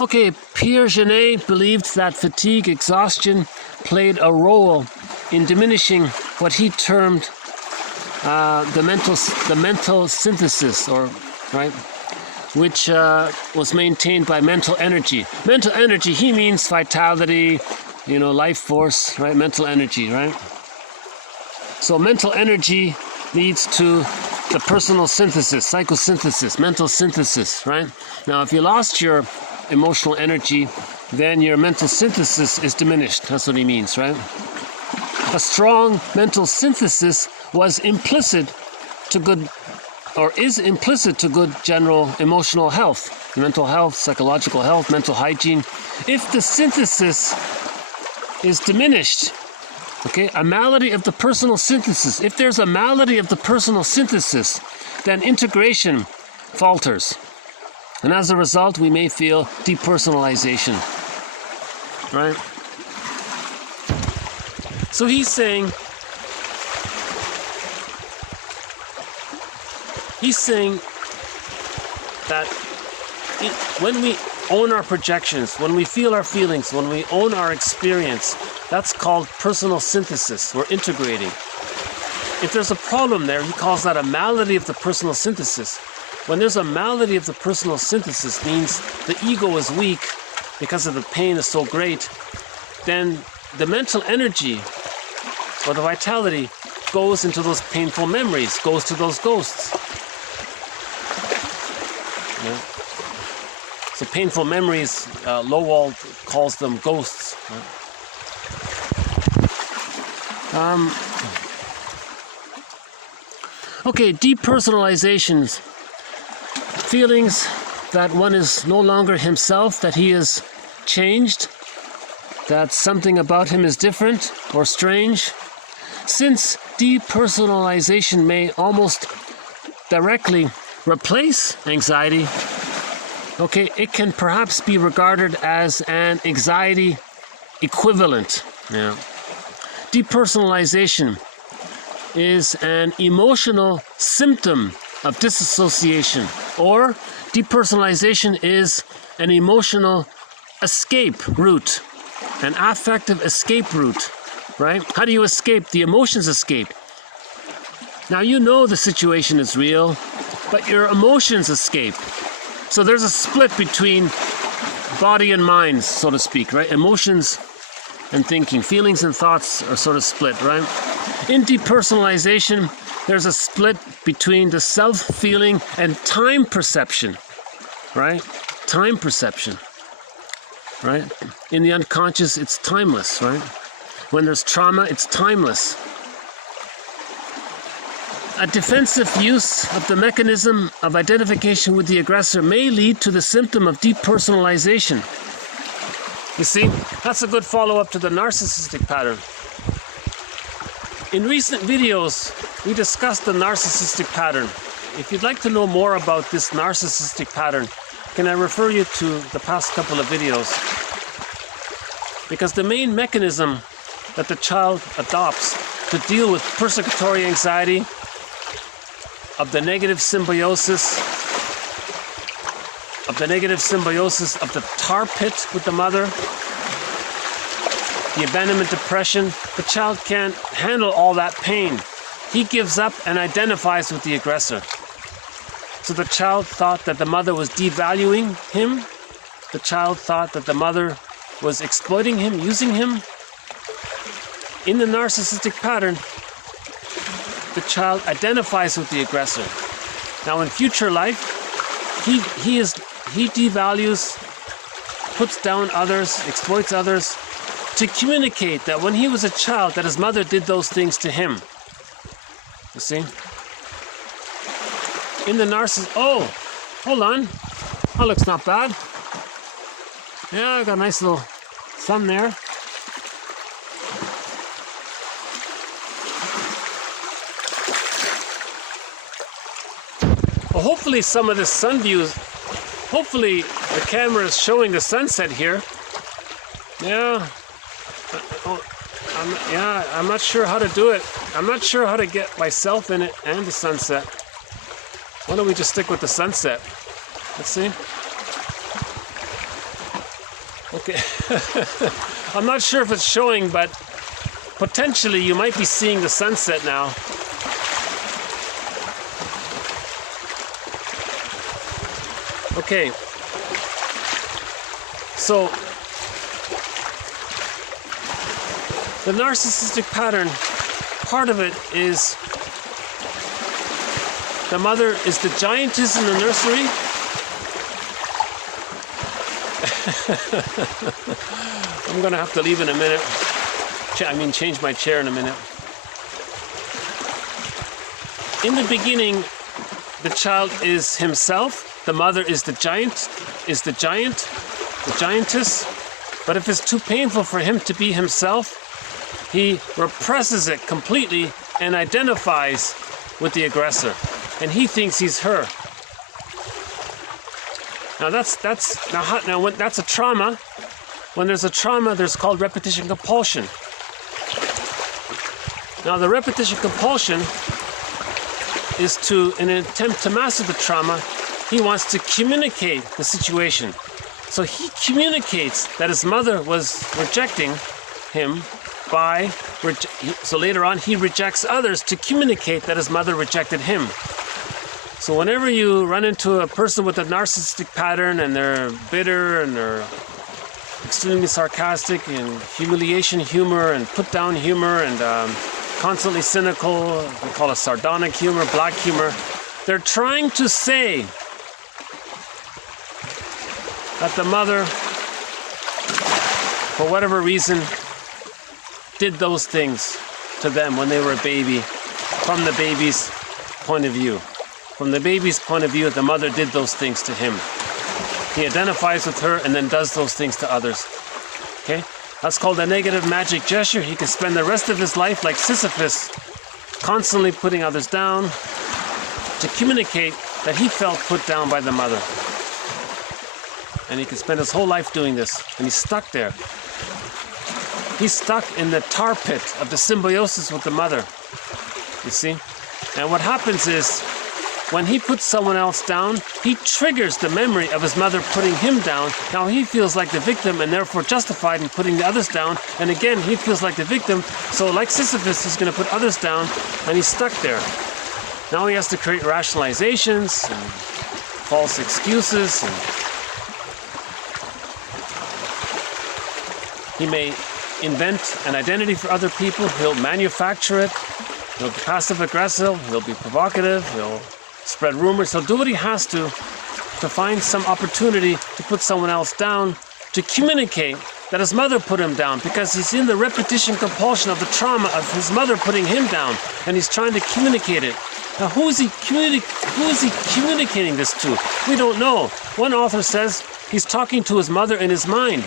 Okay, Pierre Genet believed that fatigue, exhaustion played a role in diminishing what he termed the mental synthesis, or right, which was maintained by mental energy. Mental energy, he means vitality, life force, right? Mental energy, right? So mental energy leads to the personal synthesis, psychosynthesis, mental synthesis, right? Now, if you lost your emotional energy, then your mental synthesis is diminished. That's what he means, right? A strong mental synthesis was implicit to good, or is implicit to good general emotional health, mental health, psychological health, mental hygiene. If the synthesis is diminished, okay, a malady of the personal synthesis, if there's a malady of the personal synthesis, then integration falters. And as a result, we may feel depersonalization, right? So he's saying that when we own our projections, when we feel our feelings, when we own our experience, that's called personal synthesis. We're integrating. If there's a problem there, he calls that a malady of the personal synthesis. When there's a malady of the personal synthesis, means the ego is weak because of the pain is so great, then the mental energy or the vitality goes into those painful memories, goes to those ghosts. Yeah. So painful memories, Lowell calls them ghosts. Right? Okay, depersonalizations. Feelings that one is no longer himself, that he is changed, that something about him is different or strange. Since depersonalization may almost directly replace anxiety, okay, it can perhaps be regarded as an anxiety equivalent. Yeah. Depersonalization is an emotional symptom of disassociation, or depersonalization is an emotional escape route, an affective escape route, right? How do you escape? The emotions escape. Now you know the situation is real, but your emotions escape. So there's a split between body and mind, so to speak, right? Emotions and thinking, feelings and thoughts are sort of split, right? In depersonalization, there's a split between the self-feeling and time perception, right? Time perception, right? In the unconscious, it's timeless, right? When there's trauma, it's timeless. A defensive use of the mechanism of identification with the aggressor may lead to the symptom of depersonalization. You see, that's a good follow-up to the narcissistic pattern. In recent videos, we discussed the narcissistic pattern. If you'd like to know more about this narcissistic pattern, can I refer you to the past couple of videos? Because the main mechanism that the child adopts to deal with persecutory anxiety, of the negative symbiosis of the tar pit with the mother, the abandonment depression, the child can't handle all that pain. He gives up and identifies with the aggressor. So the child thought that the mother was devaluing him. The child thought that the mother was exploiting him, using him. In the narcissistic pattern, the child identifies with the aggressor. Now in future life, he devalues, puts down others, exploits others, to communicate that when he was a child, that his mother did those things to him. You see? In the oh, hold on. That looks not bad. Yeah, I got a nice little sun there. Well, hopefully some of this sun views, hopefully the camera is showing the sunset here. Yeah. I'm not sure how to do it. I'm not sure how to get myself in it and the sunset. Why don't we just stick with the sunset? Let's see. Okay. I'm not sure if it's showing, but potentially you might be seeing the sunset now. Okay. So the narcissistic pattern, part of it is the mother is the giantess in the nursery. I'm going to have to leave in a minute. Change my chair in a minute. In the beginning, the child is himself. The mother is the giantess. But if it's too painful for him to be himself, he represses it completely and identifies with the aggressor. And he thinks he's her. Now that's a trauma. When there's a trauma, there's called repetition compulsion. Now the repetition compulsion is in an attempt to master the trauma, he wants to communicate the situation. So he communicates that his mother was rejecting him so later on he rejects others to communicate that his mother rejected him. So whenever you run into a person with a narcissistic pattern and they're bitter and they're extremely sarcastic and humiliation humor and put down humor and constantly cynical, we call it sardonic humor, black humor, they're trying to say that the mother, for whatever reason, did those things to them when they were a baby, from the baby's point of view. From the baby's point of view, the mother did those things to him. He identifies with her and then does those things to others. Okay? That's called a negative magic gesture. He can spend the rest of his life like Sisyphus, constantly putting others down to communicate that he felt put down by the mother. And he can spend his whole life doing this, and he's stuck there. He's stuck in the tar pit of the symbiosis with the mother, you see? And what happens is, when he puts someone else down, he triggers the memory of his mother putting him down. Now he feels like the victim and therefore justified in putting the others down. And again, he feels like the victim. So like Sisyphus, he's going to put others down and he's stuck there. Now he has to create rationalizations and false excuses. And he may invent an identity for other people. He'll manufacture it. He'll be passive-aggressive. He'll be provocative. He'll spread rumors. He'll do what he has to find some opportunity to put someone else down, to communicate that his mother put him down, because he's in the repetition compulsion of the trauma of his mother putting him down, and he's trying to communicate it. Now, who is he communicating this to? We don't know. One author says he's talking to his mother in his mind.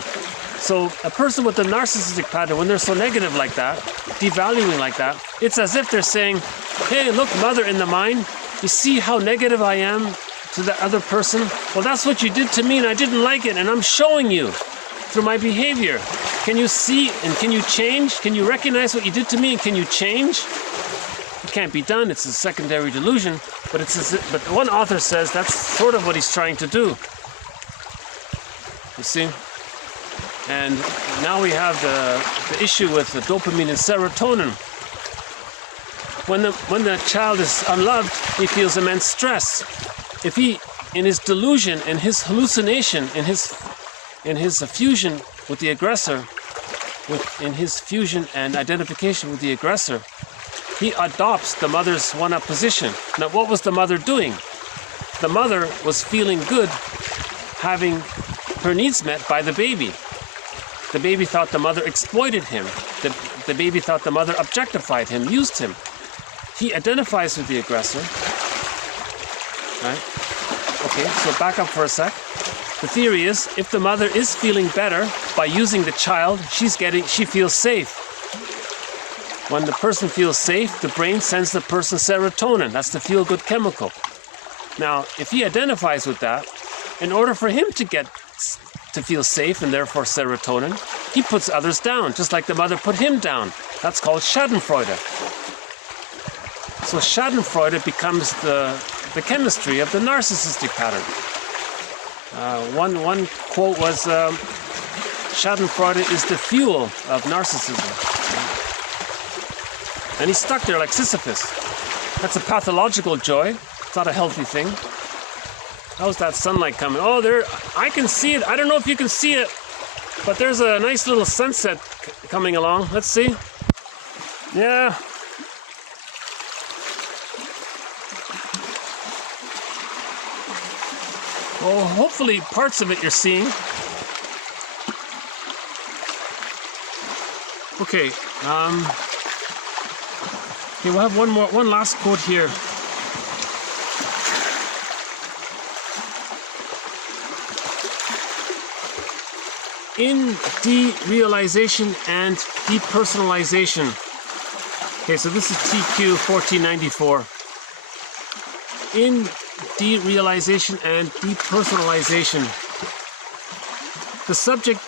So a person with a narcissistic pattern, when they're so negative like that, devaluing like that, it's as if they're saying, hey, look, mother in the mind, you see how negative I am to the other person? Well, that's what you did to me and I didn't like it, and I'm showing you through my behavior. Can you see and can you change? Can you recognize what you did to me and can you change? It can't be done. It's a secondary delusion, but but one author says that's sort of what he's trying to do. You see? And now we have the issue with the dopamine and serotonin. When the child is unloved, he feels immense stress. If he, in his delusion, in his hallucination, in his fusion with the aggressor, in his fusion and identification with the aggressor, he adopts the mother's one-up position. Now, what was the mother doing? The mother was feeling good, having her needs met by the baby. The baby thought the mother exploited him. The baby thought the mother objectified him, used him. He identifies with the aggressor. Right? Okay, so back up for a sec. The theory is, if the mother is feeling better by using the child, she feels safe. When the person feels safe, the brain sends the person serotonin. That's the feel-good chemical. Now, if he identifies with that, in order for him to feel safe and therefore serotonin, he puts others down, just like the mother put him down. That's called Schadenfreude. So Schadenfreude becomes the chemistry of the narcissistic pattern. One quote was, Schadenfreude is the fuel of narcissism. And he's stuck there like Sisyphus. That's a pathological joy. It's not a healthy thing. How's that sunlight coming? Oh, there, I can see it. I don't know if you can see it, but there's a nice little sunset coming along. Let's see. Yeah. Well, hopefully parts of it you're seeing. Okay. Okay, we'll have one last quote here. In Derealization and Depersonalization. Okay, so this is TQ 1494. In Derealization and Depersonalization, the subject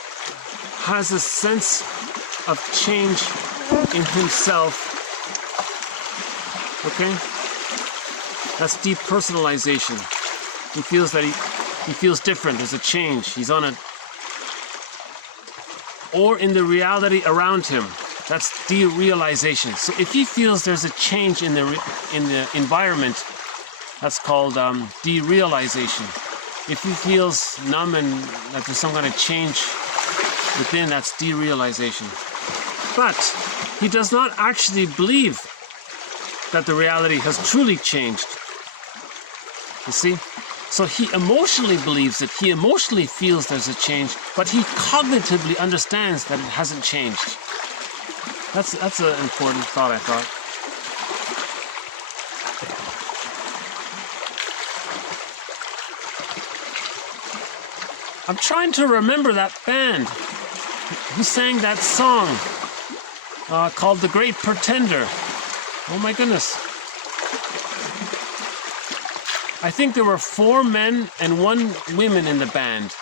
has a sense of change in himself. Okay? That's depersonalization. He feels that he feels different. There's a change. He's on a... Or in the reality around him. That's derealization. So if he feels there's a change in the environment, that's called derealization. If he feels numb and that there's some kind of change within, that's derealization. But he does not actually believe that the reality has truly changed. You see? So he emotionally believes it. He emotionally feels there's a change, but he cognitively understands that it hasn't changed. That's an important thought, I thought. I'm trying to remember that band who sang that song called The Great Pretender. Oh my goodness. I think there were 4 men and 1 woman in the band.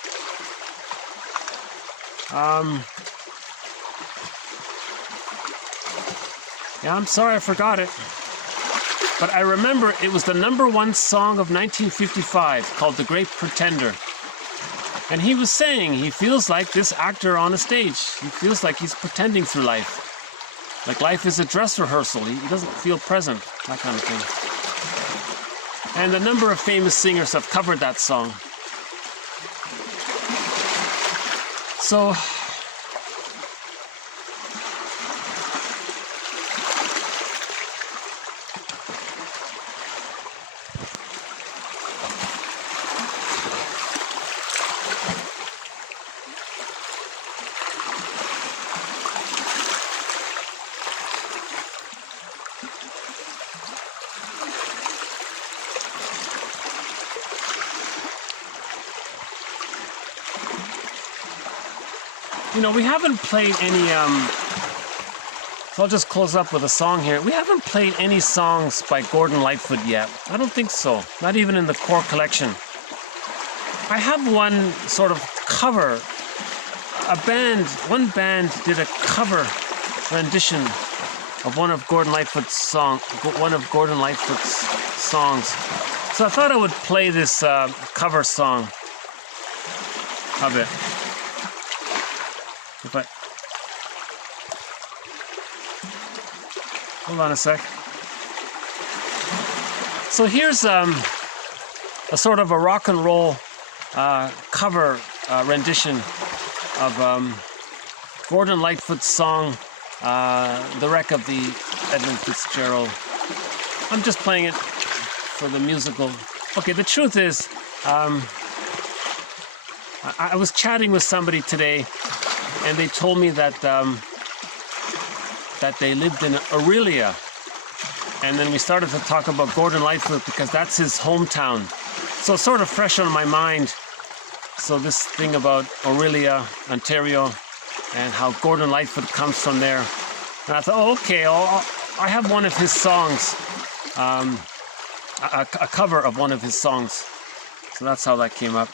Yeah, I'm sorry I forgot it. But I remember it was the #1 song of 1955 called The Great Pretender. And he was saying he feels like this actor on a stage. He feels like he's pretending through life. Like life is a dress rehearsal. He doesn't feel present, that kind of thing. And a number of famous singers have covered that song. So, you know, we haven't played any, so I'll just close up with a song here. We haven't played any songs by Gordon Lightfoot yet. I don't think so. Not even in the core collection. I have one sort of cover. One band did a cover rendition of one of Gordon Lightfoot's songs. So I thought I would play this cover song of it. Hold on a sec. So here's a sort of a rock and roll cover rendition of Gordon Lightfoot's song, The Wreck of the Edmund Fitzgerald. I'm just playing it for the musical. Okay, the truth is, I was chatting with somebody today, and they told me that that they lived in Aurelia, and then we started to talk about Gordon Lightfoot because that's his hometown. So it's sort of fresh on my mind. So this thing about Aurelia, Ontario, and how Gordon Lightfoot comes from there. And I thought, oh, okay, I have one of his songs, a cover of one of his songs. So that's how that came up.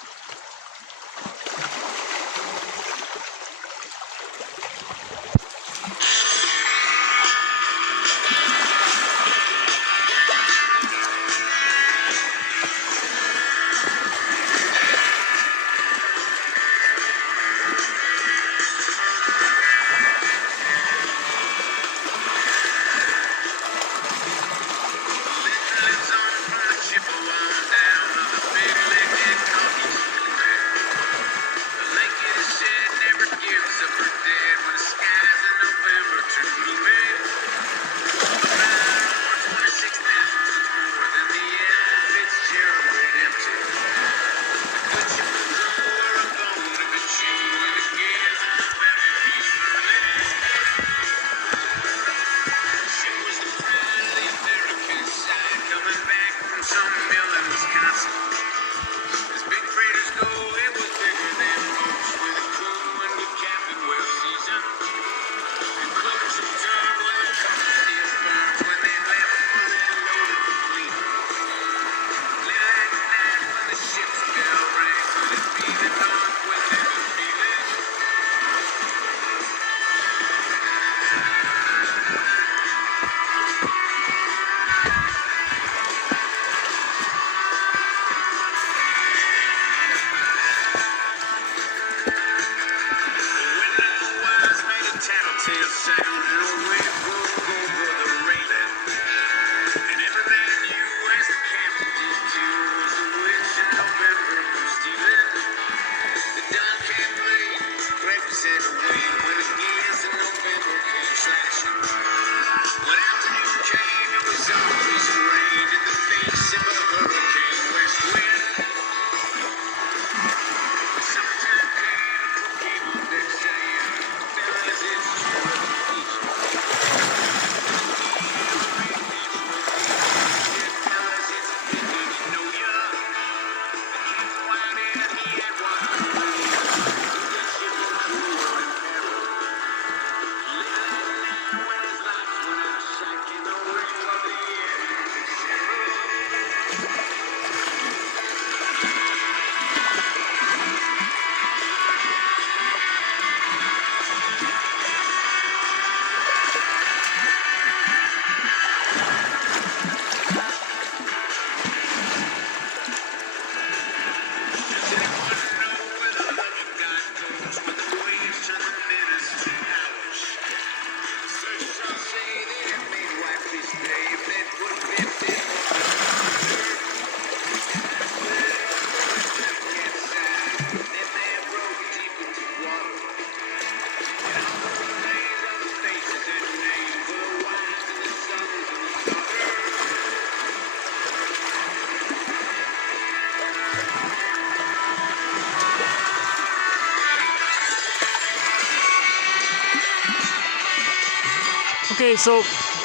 Okay, so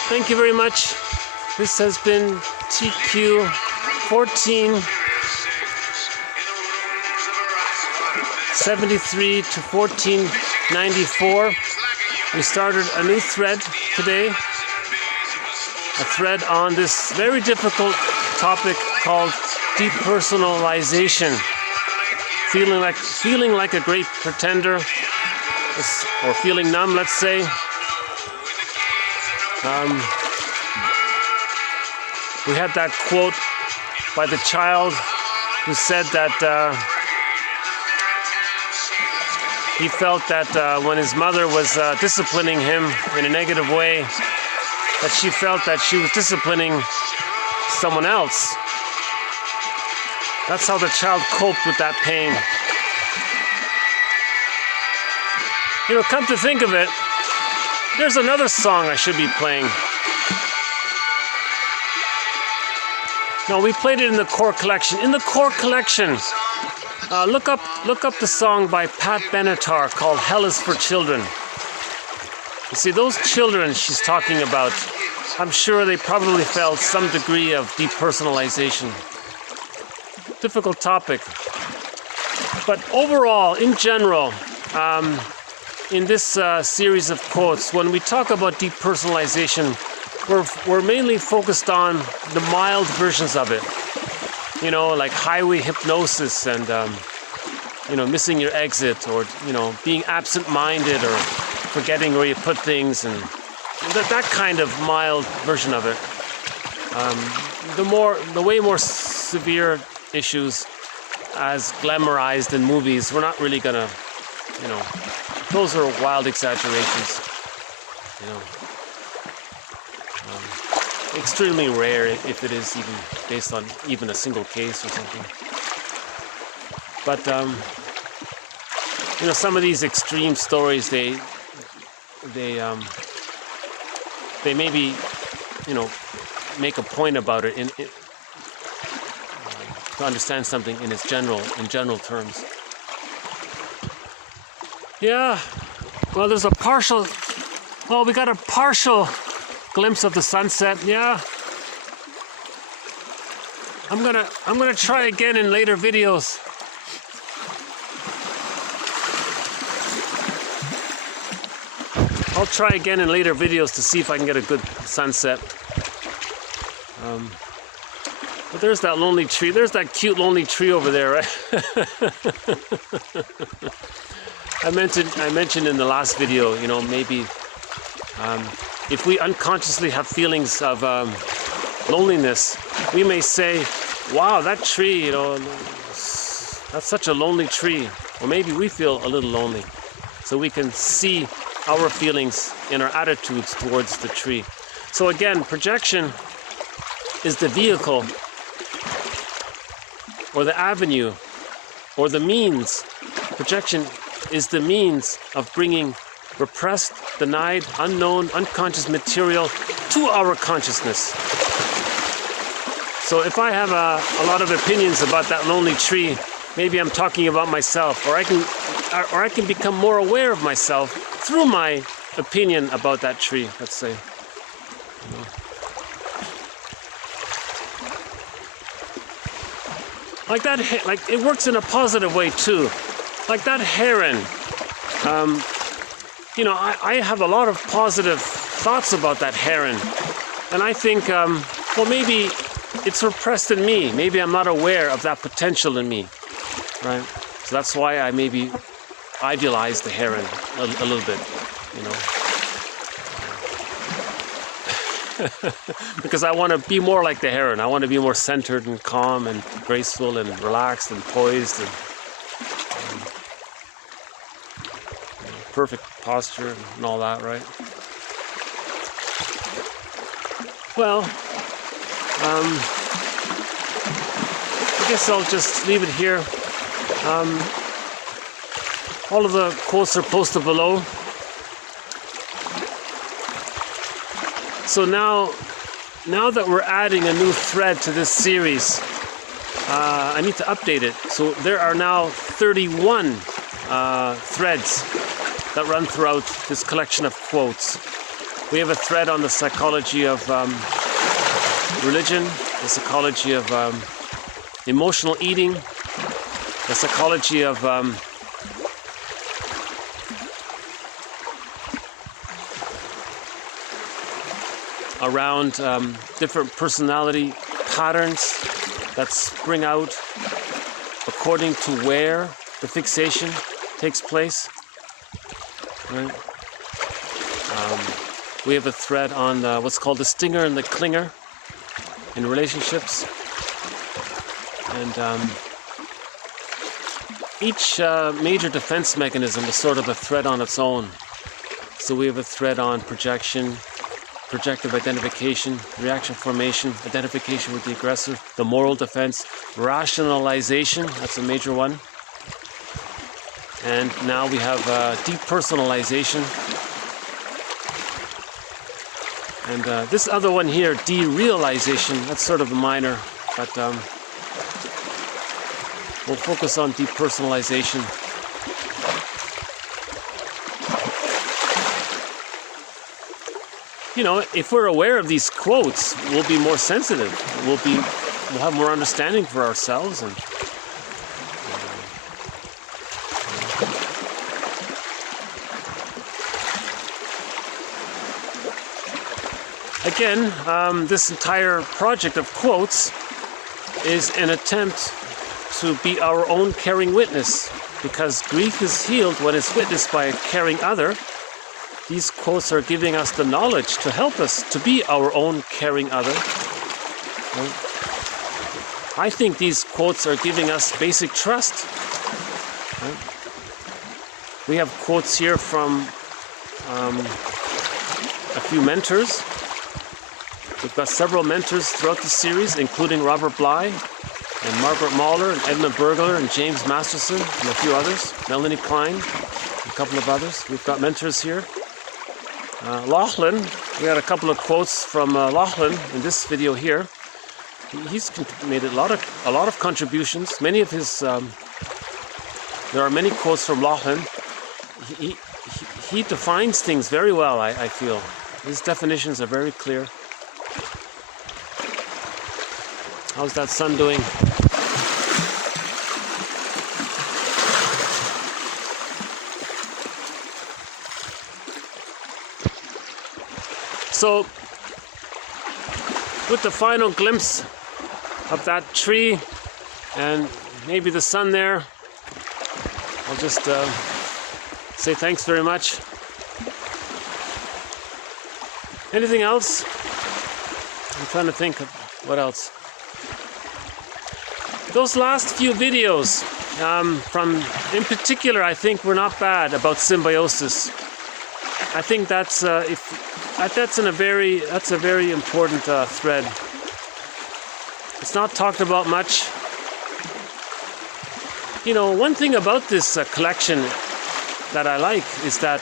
thank you very much. This has been TQ 1473 to 1494. We started a new thread today, a thread on this very difficult topic called depersonalization. Feeling like a great pretender, or feeling numb, let's say. We had that quote by the child who said that he felt that when his mother was disciplining him in a negative way, that she felt that she was disciplining someone else. That's how the child coped with that pain. You know, come to think of it, there's another song I should be playing. No, we played it in the core collection. In the core collection, look up the song by Pat Benatar called "Hell Is for Children." You see, those children she's talking about, I'm sure they probably felt some degree of depersonalization. Difficult topic. But overall, in general, in this series of quotes, when we talk about depersonalization, we're mainly focused on the mild versions of it. You know, like highway hypnosis and, you know, missing your exit, or, you know, being absent-minded or forgetting where you put things, and that kind of mild version of it. The way more severe issues, as glamorized in movies, we're not really gonna, you know, those are wild exaggerations, you know. Extremely rare if it is even based on even a single case or something. But you know, some of these extreme stories, they maybe, you know, make a point about it to understand something in general terms. Yeah. Well, we got a partial glimpse of the sunset. Yeah. I'm gonna try again in later videos. I'll try again in later videos to see if I can get a good sunset. But there's that lonely tree. There's that cute lonely tree over there, right? I mentioned in the last video, you know, maybe if we unconsciously have feelings of loneliness, we may say, wow, that tree, you know, that's such a lonely tree. Or maybe we feel a little lonely. So we can see our feelings in our attitudes towards the tree. So again, projection is the vehicle, or the avenue, or the means. Projection is the means of bringing repressed, denied, unknown, unconscious material to our consciousness. So if I have a lot of opinions about that lonely tree, maybe I'm talking about myself, or I can become more aware of myself through my opinion about that tree, let's say. You know. Like that, like it works in a positive way too. Like that heron. You know, I have a lot of positive thoughts about that heron, and I think, well, maybe it's repressed in me. Maybe I'm not aware of that potential in me, right? So that's why I maybe idealize the heron a little bit, you know. Because I want to be more like the heron. I want to be more centered and calm and graceful and relaxed and poised and perfect posture and all that, right? Well, I guess I'll just leave it here. All of the quotes are posted below. So now that we're adding a new thread to this series, I need to update it. So there are now 31 threads that run throughout this collection of quotes. We have a thread on the psychology of religion, the psychology of emotional eating, the psychology of around different personality patterns that spring out according to where the fixation takes place. Right? We have a thread on what's called the stinger and the clinger in relationships. And each major defense mechanism is sort of a thread on its own. So we have a thread on projection, projective identification, reaction formation, identification with the aggressor, the moral defense, rationalization, that's a major one. And now we have depersonalization. And this other one here, derealization, that's sort of a minor, but we'll focus on depersonalization. You know, if we're aware of these quotes, we'll be more sensitive. We'll have more understanding for ourselves. And again, this entire project of quotes is an attempt to be our own caring witness, because grief is healed when it's witnessed by a caring other. These quotes are giving us the knowledge to help us to be our own caring other. I think these quotes are giving us basic trust. We have quotes here from a few mentors. We've got several mentors throughout the series, including Robert Bly and Margaret Mahler and Edmund Burglar and James Masterson and a few others, Melanie Klein, a couple of others. We've got mentors here. Lachlan, we had a couple of quotes from Lachlan in this video here. He's made a lot of contributions. Many of his there are many quotes from Lachlan. He defines things very well. I feel his definitions are very clear. How's that sun doing? So, with the final glimpse of that tree and maybe the sun there, I'll just say thanks very much. Anything else? I'm trying to think of what else. Those last few videos, in particular, I think were not bad about symbiosis. I think that's a very important thread. It's not talked about much. You know, one thing about this collection that I like is that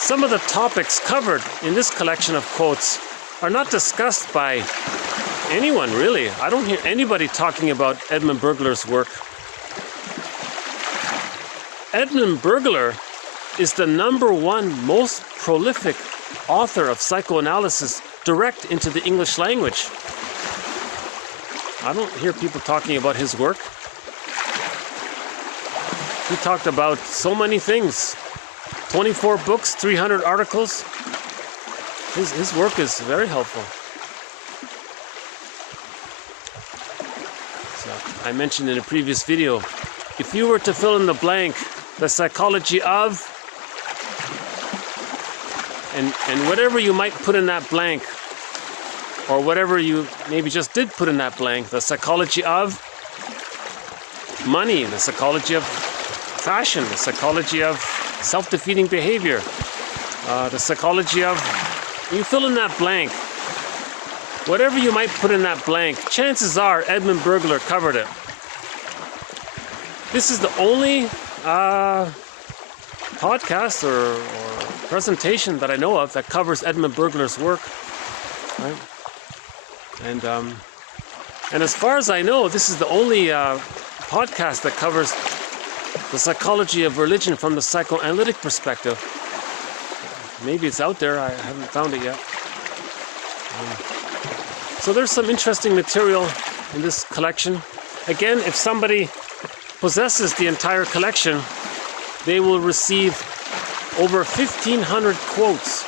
some of the topics covered in this collection of quotes are not discussed by anyone, really. I don't hear anybody talking about Edmund Burglar's work. Edmund Burglar is the #1 most prolific author of psychoanalysis direct into the English language. I don't hear people talking about his work. He talked about so many things. 24 books, 300 articles. His work is very helpful. So I mentioned in a previous video, if you were to fill in the blank, the psychology of, and whatever you might put in that blank, or whatever you maybe just did put in that blank, the psychology of money, the psychology of fashion, the psychology of self-defeating behavior, the psychology of, you fill in that blank, whatever you might put in that blank, chances are Edmund Burglar covered it. This is the only podcast or presentation that I know of that covers Edmund Burglar's work, right? And as far as I know, this is the only podcast that covers the psychology of religion from the psychoanalytic perspective. Maybe it's out there, I haven't found it yet. So there's some interesting material in this collection. Again, if somebody possesses the entire collection, they will receive over 1,500 quotes.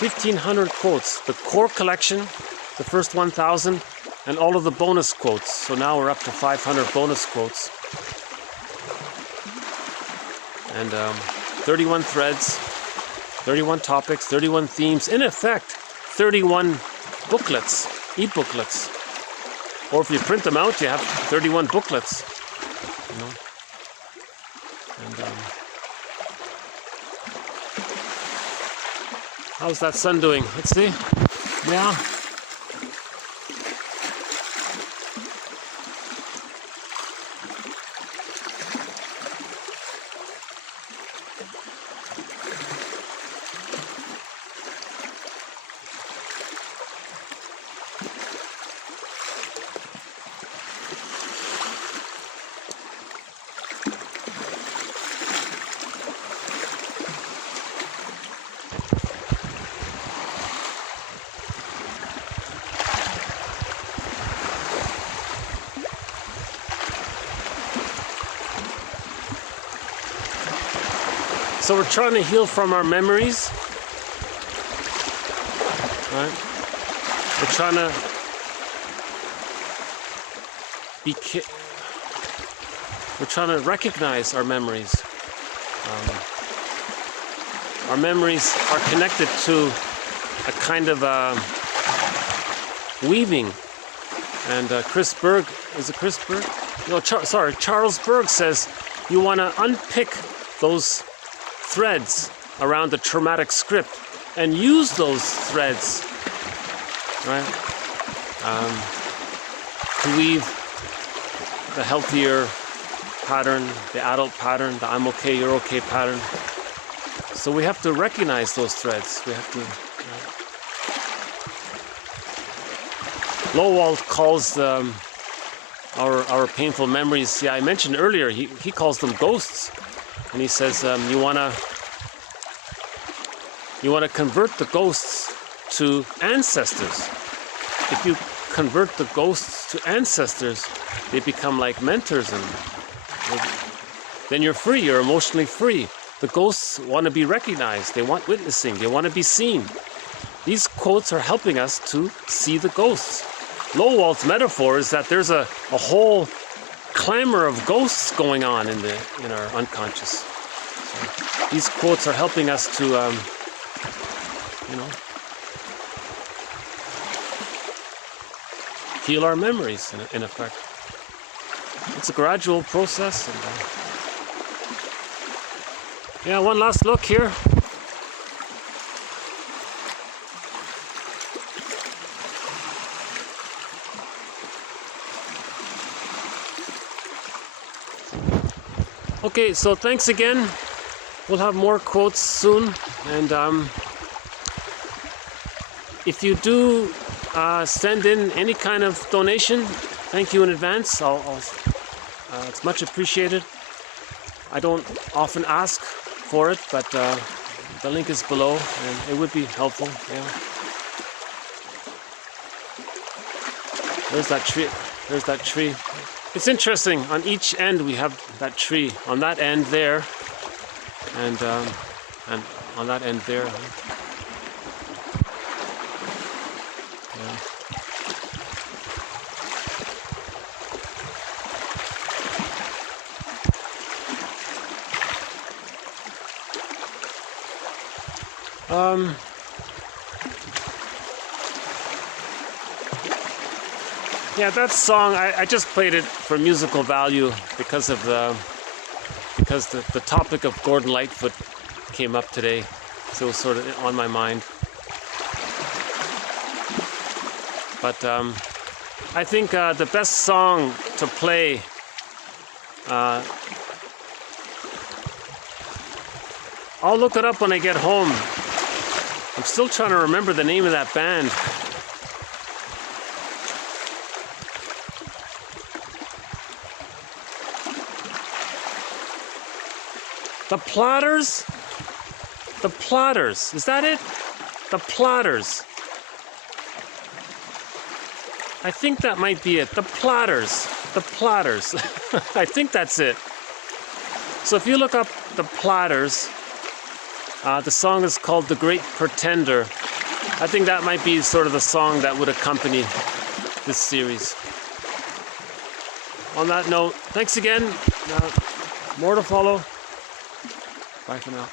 1,500 quotes. The core collection, the first 1,000, and all of the bonus quotes. So now we're up to 500 bonus quotes. And 31 threads, 31 topics, 31 themes. In effect, 31 booklets, e-booklets. Or if you print them out, you have 31 booklets. You know? And how's that sun doing? Let's see. Yeah. So we're trying to heal from our memories, right? We're trying to we're trying to recognize our memories. Our memories are connected to a kind of weaving. And Chris Berg, is it Chris Berg? No, Charles Berg says you want to unpick those threads around the traumatic script and use those threads, right, to weave the healthier pattern, the adult pattern, the I'm okay, you're okay pattern. So we have to recognize those threads. We have to. Lowald calls our painful memories. Yeah, I mentioned earlier. He calls them ghosts. And he says you wanna convert the ghosts to ancestors. If you convert the ghosts to ancestors, they become like mentors, and then you're free. You're emotionally free. The ghosts want to be recognized. They want witnessing. They want to be seen. These quotes are helping us to see the ghosts. Lowald's metaphor is that there's a whole clamor of ghosts going on in our unconscious. So these quotes are helping us to, heal our memories in effect. It's a gradual process. And, yeah, one last look here. Okay, so thanks again. We'll have more quotes soon, and if you do send in any kind of donation, thank you in advance. It's much appreciated. I don't often ask for it, but the link is below, and it would be helpful. Yeah. There's that tree. There's that tree. It's interesting, on each end we have that tree. On that end there, and on that end there. Yeah. Yeah, that song, I just played it for musical value because of the topic of Gordon Lightfoot came up today, so it was sort of on my mind. But I think the best song to play I'll look it up when I get home. I'm still trying to remember the name of that band. The Platters? The Plotters. Is that it? The Plotters. I think that might be it. The Plotters. The Plotters. I think that's it. So if you look up the Plotters, the song is called The Great Pretender. I think that might be sort of the song that would accompany this series. On that note, thanks again. More to follow. Bye for now.